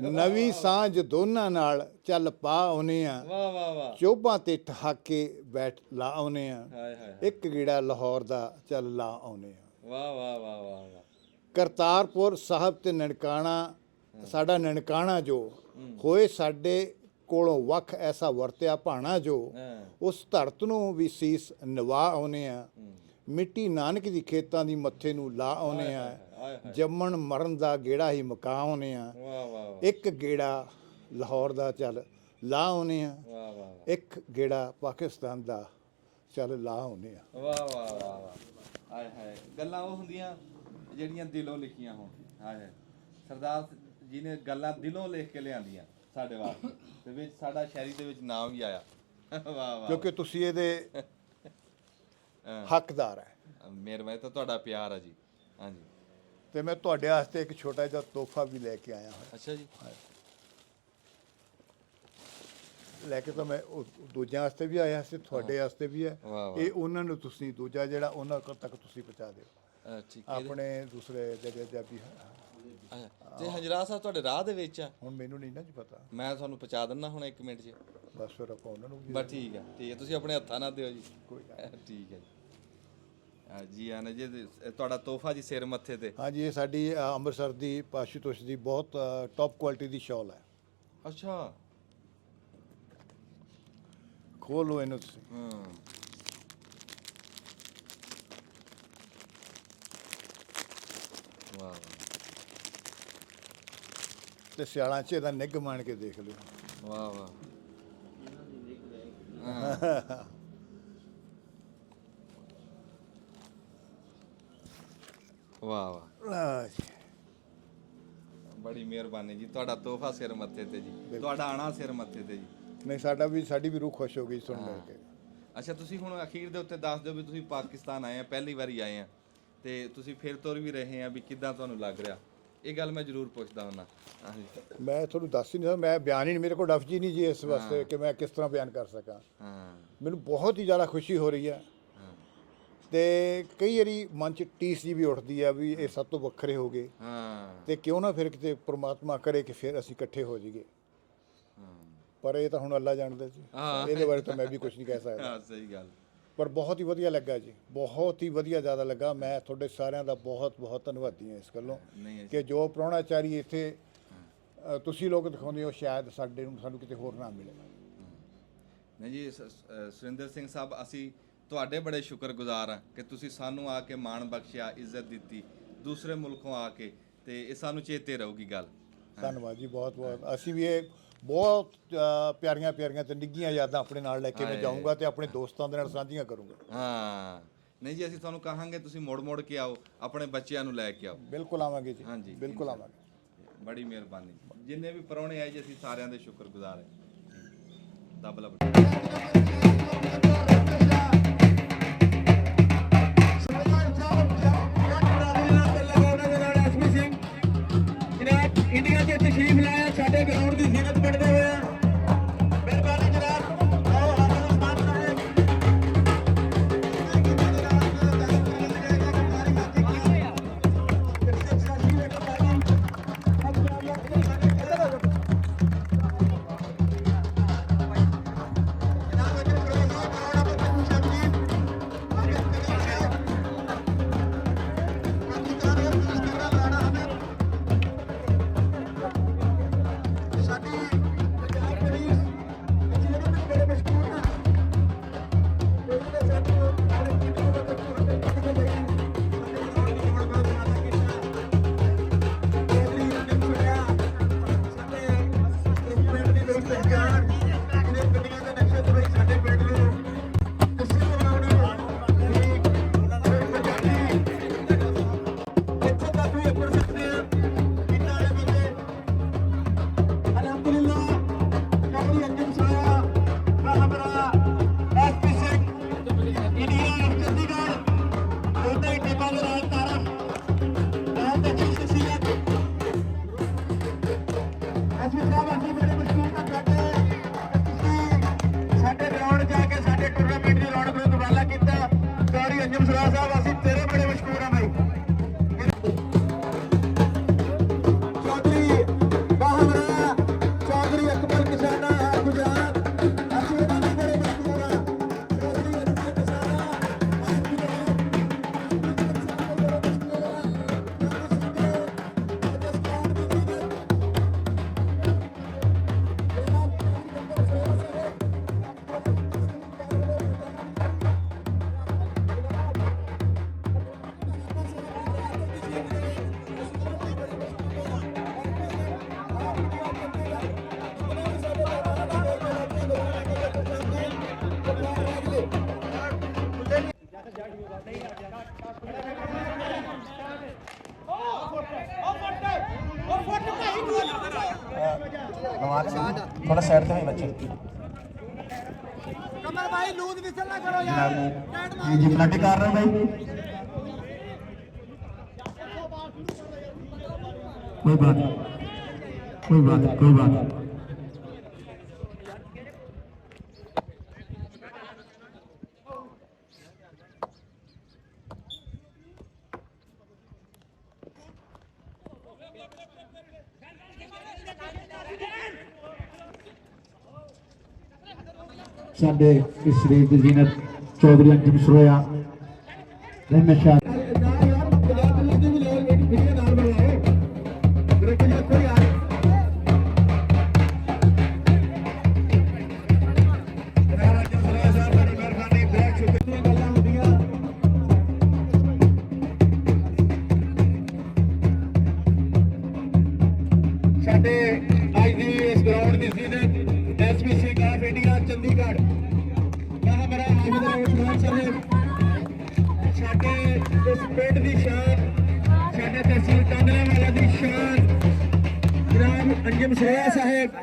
ਨਵੀਂ ਸਾਂਝ ਦੋਨਾਂ ਨਾਲ ਚੱਲ ਪਾ ਆਉਨੇ ਆ, ਵਾਹ ਵਾਹ ਵਾਹ। ਚੋਬਾਂ ਤੇ ਠਹਾਕੇ ਬੈਠ ਲਾ ਆਉਨੇ ਆ, ਇੱਕ ਗੇੜਾ ਲਾਹੌਰ ਦਾ ਚੱਲ ਲਾ ਆਉਨੇ ਆ। ਵਾਹ ਵਾਹ ਵਾਹ ਵਾਹ। ਕਰਤਾਰਪੁਰ ਸਾਹਿਬ ਤੇ ਨਨਕਾਣਾ, ਸਾਡਾ ਨਨਕਾਣਾ ਜੋ ਹੋਏ ਸਾਡੇ ਕੋਲੋਂ ਵੱਖ, ਐਸਾ ਵਰਤਿਆ ਭਾਣਾ ਜੋ ਉਸ ਧਰਤ ਨੂੰ ਵੀ ਸੀਸ ਨਵਾ ਆਉਨੇ ਆ, ਮਿੱਟੀ ਨਾਨਕ ਦੀ ਖੇਤਾਂ ਦੀ ਮੱਥੇ ਨੂੰ ਲਾ ਆਉਨੇ ਆ, ਜੰਮਣ ਮਰਨ ਦਾ ਗੇੜਾ ਹੀ ਮੁਕਾ ਆਉਨੇ ਆ, ਇੱਕ ਗੇੜਾ ਲਾਹੌਰ ਦਾ ਚੱਲ ਲਾ ਆਉਨੇ ਆ, ਇੱਕ ਗੇੜਾ ਪਾਕਿਸਤਾਨ ਦਾ ਚੱਲ ਲਾ ਆਉਨੇ ਆ। ਵਾਹ ਵਾਹ ਵਾਹ। ਹਾਏ ਹਾਏ, ਗੱਲਾਂ ਉਹ ਹੁੰਦੀਆਂ ਜਿਹੜੀਆਂ ਦਿਲੋਂ ਲਿਖੀਆਂ ਹੋਣ। ਹਾਏ, ਸਰਦਾਰ ਜੀ ਨੇ ਗੱਲਾਂ ਦਿਲੋਂ ਲਿਖ ਕੇ ਲਿਆਂਦੀਆਂ ਸਾਡੇ ਵਾਸਤੇ, ਤੇ ਵਿੱਚ ਸਾਡਾ ਸ਼ਾਇਰੀ ਦੇ ਵਿੱਚ ਨਾਮ ਵੀ ਆਇਆ। ਵਾਹ ਵਾਹ। ਕਿਉਂਕਿ ਤੁਸੀਂ ਇਹਦੇ ਹੱਕਦਾਰ ਹੈ। ਮਿਹਰਬਾਨੀ, ਤਾਂ ਤੁਹਾਡਾ ਪਿਆਰ ਆ ਜੀ। ਹਾਂਜੀ। ਤੇ ਮੈਂ ਤੁਹਾਡੇ ਵਾਸਤੇ ਇੱਕ ਛੋਟਾ ਜਿਹਾ ਤੋਹਫਾ ਵੀ ਲੈ ਕੇ ਆਇਆ ਹਾਂ। ਅੱਛਾ ਜੀ। ਲੈ ਕੇ ਤਾਂ ਮੈਂ ਦੂਜਿਆਂ ਵਾਸਤੇ ਵੀ ਆਇਆ ਸੀ, ਤੁਹਾਡੇ ਵਾਸਤੇ ਵੀ ਹੈ। ਇਹ ਉਹਨਾਂ ਨੂੰ ਤੁਸੀਂ ਦੂਜਾ ਜਿਹੜਾ ਉਹਨਾਂ ਤੱਕ ਤੁਸੀਂ ਪਹੁੰਚਾ ਦਿਓ, ਠੀਕ ਹੈ। ਆਪਣੇ ਦੂਸਰੇ ਜਿਹੜੇ ਵੀ। ਤੇ ਹੰਜਰਾ ਸਾਹਿਬ ਤੁਹਾਡੇ ਰਾਹ ਦੇ ਵਿੱਚ ਆ? ਹੁਣ ਮੈਨੂੰ ਨਹੀਂ ਨਾ ਜੀ ਪਤਾ, ਮੈਂ ਤੁਹਾਨੂੰ ਪਹੁੰਚਾ ਦਿੰਦਾ ਹੁਣ 1 ਮਿੰਟ 'ਚ। ਬਸ ਫਿਰ ਆਪਾਂ ਉਹਨਾਂ ਨੂੰ ਵੀ ਬਸ ਠੀਕ ਹੈ, ਠੀਕ ਹੈ। ਤੁਸੀਂ ਆਪਣੇ ਹੱਥਾਂ ਨਾਲ ਦਿਓ ਜੀ। ਕੋਈ ਗੱਲ ਠੀਕ ਹੈ ਜੀ। ਆ ਨਾ ਜੀ, ਤੁਹਾਡਾ ਤੋਹਫਾ ਜੀ ਸਿਰ ਮੱਥੇ ਤੇ। ਹਾਂਜੀ, ਇਹ ਸਾਡੀ ਅੰਮ੍ਰਿਤਸਰ ਦੀ ਪਾਸ਼ੂਤੋਸ਼ ਦੀ ਬਹੁਤ ਟੌਪ ਕੁਆਲਿਟੀ ਦੀ ਸ਼ਾਲ ਹੈ। ਅੱਛਾ, ਖੋਲੋ ਇਹਨੂੰ ਤੁਸੀਂ। ਵਾਹ। ਤੇ ਸਿਆਲਾਂ 'ਚ ਇਹਦਾ ਨਿੱਘ ਮਾਣ ਕੇ ਦੇਖ ਲਿਓ। ਵਾਹ ਵਾਹ। ਵਾਹ ਵਾਹ। ਬੜੀ ਮਿਹਰਬਾਨੀ ਜੀ, ਤੁਹਾਡਾ ਤੋਹਫਾ ਸਿਰ ਮੱਥੇ ਤੇ ਜੀ, ਤੁਹਾਡਾ ਆਣਾ ਸਿਰ ਮੱਥੇ ਤੇ ਜੀ। ਨਹੀਂ, ਸਾਡੀ ਵੀ ਰੂਹ ਖੁਸ਼ ਹੋ ਗਈ ਸੁਣ ਕੇ। ਅੱਛਾ, ਤੁਸੀਂ ਹੁਣ ਅਖੀਰ ਦੇ ਉੱਤੇ ਦੱਸ ਦਿਓ ਵੀ ਤੁਸੀਂ ਪਾਕਿਸਤਾਨ ਆਏ ਆ, ਪਹਿਲੀ ਵਾਰੀ ਆਏ ਆ, ਤੇ ਤੁਸੀਂ ਫਿਰ ਤੁਰ ਵੀ ਰਹੇ ਆ, ਵੀ ਕਿੱਦਾਂ ਤੁਹਾਨੂੰ ਲੱਗ ਰਿਹਾ? ਇਹ ਗੱਲ ਮੈਂ ਜ਼ਰੂਰ ਪੁੱਛਦਾ ਹੁੰਦਾ। ਹਾਂਜੀ ਮੈਂ ਤੁਹਾਨੂੰ ਦੱਸ ਹੀ ਨਹੀਂ ਸਕਦਾ, ਮੈਂ ਬਿਆਨ ਹੀ ਨਹੀਂ, ਮੇਰੇ ਕੋਲ ਲਫ਼ਜ਼ ਹੀ ਨਹੀਂ ਜੀ ਇਸ ਵਾਸਤੇ ਕਿ ਮੈਂ ਕਿਸ ਤਰ੍ਹਾਂ ਬਿਆਨ ਕਰ ਸਕਾਂ। ਹਾਂ ਮੈਨੂੰ ਬਹੁਤ ਹੀ ਜ਼ਿਆਦਾ ਖੁਸ਼ੀ ਹੋ ਰਹੀ ਹੈ ਤੇ ਕਈ ਵਾਰੀ ਮਨ 'ਚ ਟੀਸ ਜੀ ਵੀ ਉੱਠਦੀ ਆ ਵੀ ਇਹ ਸਭ ਤੋਂ ਵੱਖਰੇ ਹੋ ਗਏ ਤੇ ਕਿਉਂ ਨਾ ਫਿਰ ਕਿਤੇ ਪ੍ਰਮਾਤਮਾ ਕਰੇ ਕਿ ਫਿਰ ਅਸੀਂ ਇਕੱਠੇ ਹੋ ਜਾਈਏ, ਪਰ ਇਹ ਤਾਂ ਹੁਣ ਅੱਲਾ ਜਾਣਦਾ ਜੀ, ਇਹਦੇ ਬਾਰੇ ਤਾਂ ਮੈਂ ਵੀ ਕੁਝ ਨਹੀਂ ਕਹਿ ਸਕਦਾ। ਸਹੀ ਗੱਲ। ਪਰ ਬਹੁਤ ਹੀ ਵਧੀਆ ਲੱਗਾ ਜੀ, ਬਹੁਤ ਹੀ ਵਧੀਆ ਜ਼ਿਆਦਾ ਲੱਗਾ। ਮੈਂ ਤੁਹਾਡੇ ਸਾਰਿਆਂ ਦਾ ਬਹੁਤ ਬਹੁਤ ਧੰਨਵਾਦੀ ਹਾਂ ਇਸ ਗੱਲੋਂ ਕਿ ਜੋ ਪ੍ਰਾਹੁਣਾਚਾਰੀ ਇੱਥੇ ਤੁਸੀਂ ਲੋਕ ਦਿਖਾਉਂਦੇ ਹੋ ਸ਼ਾਇਦ ਸਾਨੂੰ ਕਿਤੇ ਹੋਰ ਨਾ ਮਿਲੇ। ਨਹੀਂ ਜੀ ਸੁਰਿੰਦਰ ਸਿੰਘ ਸਾਹਿਬ, ਅਸੀਂ ਤੁਹਾਡੇ ਬੜੇ ਸ਼ੁਕਰਗੁਜ਼ਾਰ ਹਾਂ ਕਿ ਤੁਸੀਂ ਸਾਨੂੰ ਆ ਕੇ ਮਾਣ ਬਖਸ਼ਿਆ, ਇੱਜ਼ਤ ਦਿੱਤੀ ਦੂਸਰੇ ਮੁਲਕੋਂ ਆ ਕੇ, ਤੇ ਇਹ ਸਾਨੂੰ ਚੇਤੇ ਰਹੂਗੀ ਗੱਲ। ਧੰਨਵਾਦ ਜੀ, ਬਹੁਤ ਬਹੁਤ। ਅਸੀਂ ਵੀ ਇਹ ਬਹੁਤ ਪਿਆਰੀਆਂ ਪਿਆਰੀਆਂ ਤੇ ਨਿੱਘੀਆਂ ਯਾਦਾਂ ਆਪਣੇ ਨਾਲ ਲੈ ਕੇ ਮੈਂ ਜਾਊਂਗਾ ਤੇ ਆਪਣੇ ਦੋਸਤਾਂ ਦੇ ਨਾਲ ਸਾਂਝੀਆਂ ਕਰੂੰਗਾ। ਹਾਂ ਨਹੀਂ ਜੀ, ਅਸੀਂ ਤੁਹਾਨੂੰ ਕਹਾਂਗੇ ਤੁਸੀਂ ਮੁੜ ਕੇ ਆਓ, ਆਪਣੇ ਬੱਚਿਆਂ ਨੂੰ ਲੈ ਕੇ ਆਓ। ਬਿਲਕੁਲ ਆਵਾਂਗੇ ਜੀ, ਹਾਂਜੀ ਬਿਲਕੁਲ ਆਵਾਂਗੇ। ਬੜੀ ਮਿਹਰਬਾਨੀ। ਜਿੰਨੇ ਵੀ ਪ੍ਰਾਹੁਣੇ ਆਏ ਜੀ ਅਸੀਂ ਸਾਰਿਆਂ ਦੇ ਸ਼ੁਕਰਗੁਜ਼ਾਰ ਹਾਂ। ਦਬਲਾ ਇੰਡੀਆ 'ਚ ਤਸ਼ਰੀਫ ਲਾਇਆ, ਸਾਡੇ ਗਰਾਊਂਡ ਦੀ ਜ਼ੀਨਤ ਬਣਦੇ ਹੋਏ ਆ। ਮਿਹਰਬਾਨੀ ਜਨਾਬ, ਆਓ ਹਾਜ਼ਰ ਉਸਮਾਨ ਸਾਹਿਬ। थोड़ा साइड पे बच्चे कमल भाई लूज विसल ना करो यार। जी जी प्लाटी कर रहे हैं भाई, कोई बात कोई बात कोई बात। साडे इस शरीर की जीनत चौधरी अंजुम सरोया रहमत शाह ਸਾਡੇ ਅੱਜ ਦੀ ਇਸ ਗਰਾਊਂਡ ਦੀ ਜ਼ੀਨਤ ਐਸਪੀਸੀ ਕਾਫ ਇੰਡੀਆ ਚੰਡੀਗੜ੍ਹ ਮਹਾਬਰਾ ਹਾਜ਼ਰ ਉਸਮਾਨ ਸਾਹਿਬ, ਸਾਡੇ ਇਸ ਪਿੰਡ ਦੀ ਸ਼ਾਨ, ਸਾਡੇ ਤਹਿਸੀਲ ਟਾਂਡਲਾ ਵਾਲਾ ਦੀ ਸ਼ਾਨ ਜਨਾਬ ਅੰਜਮ ਸਰੋਇਆ ਸਾਹਿਬ।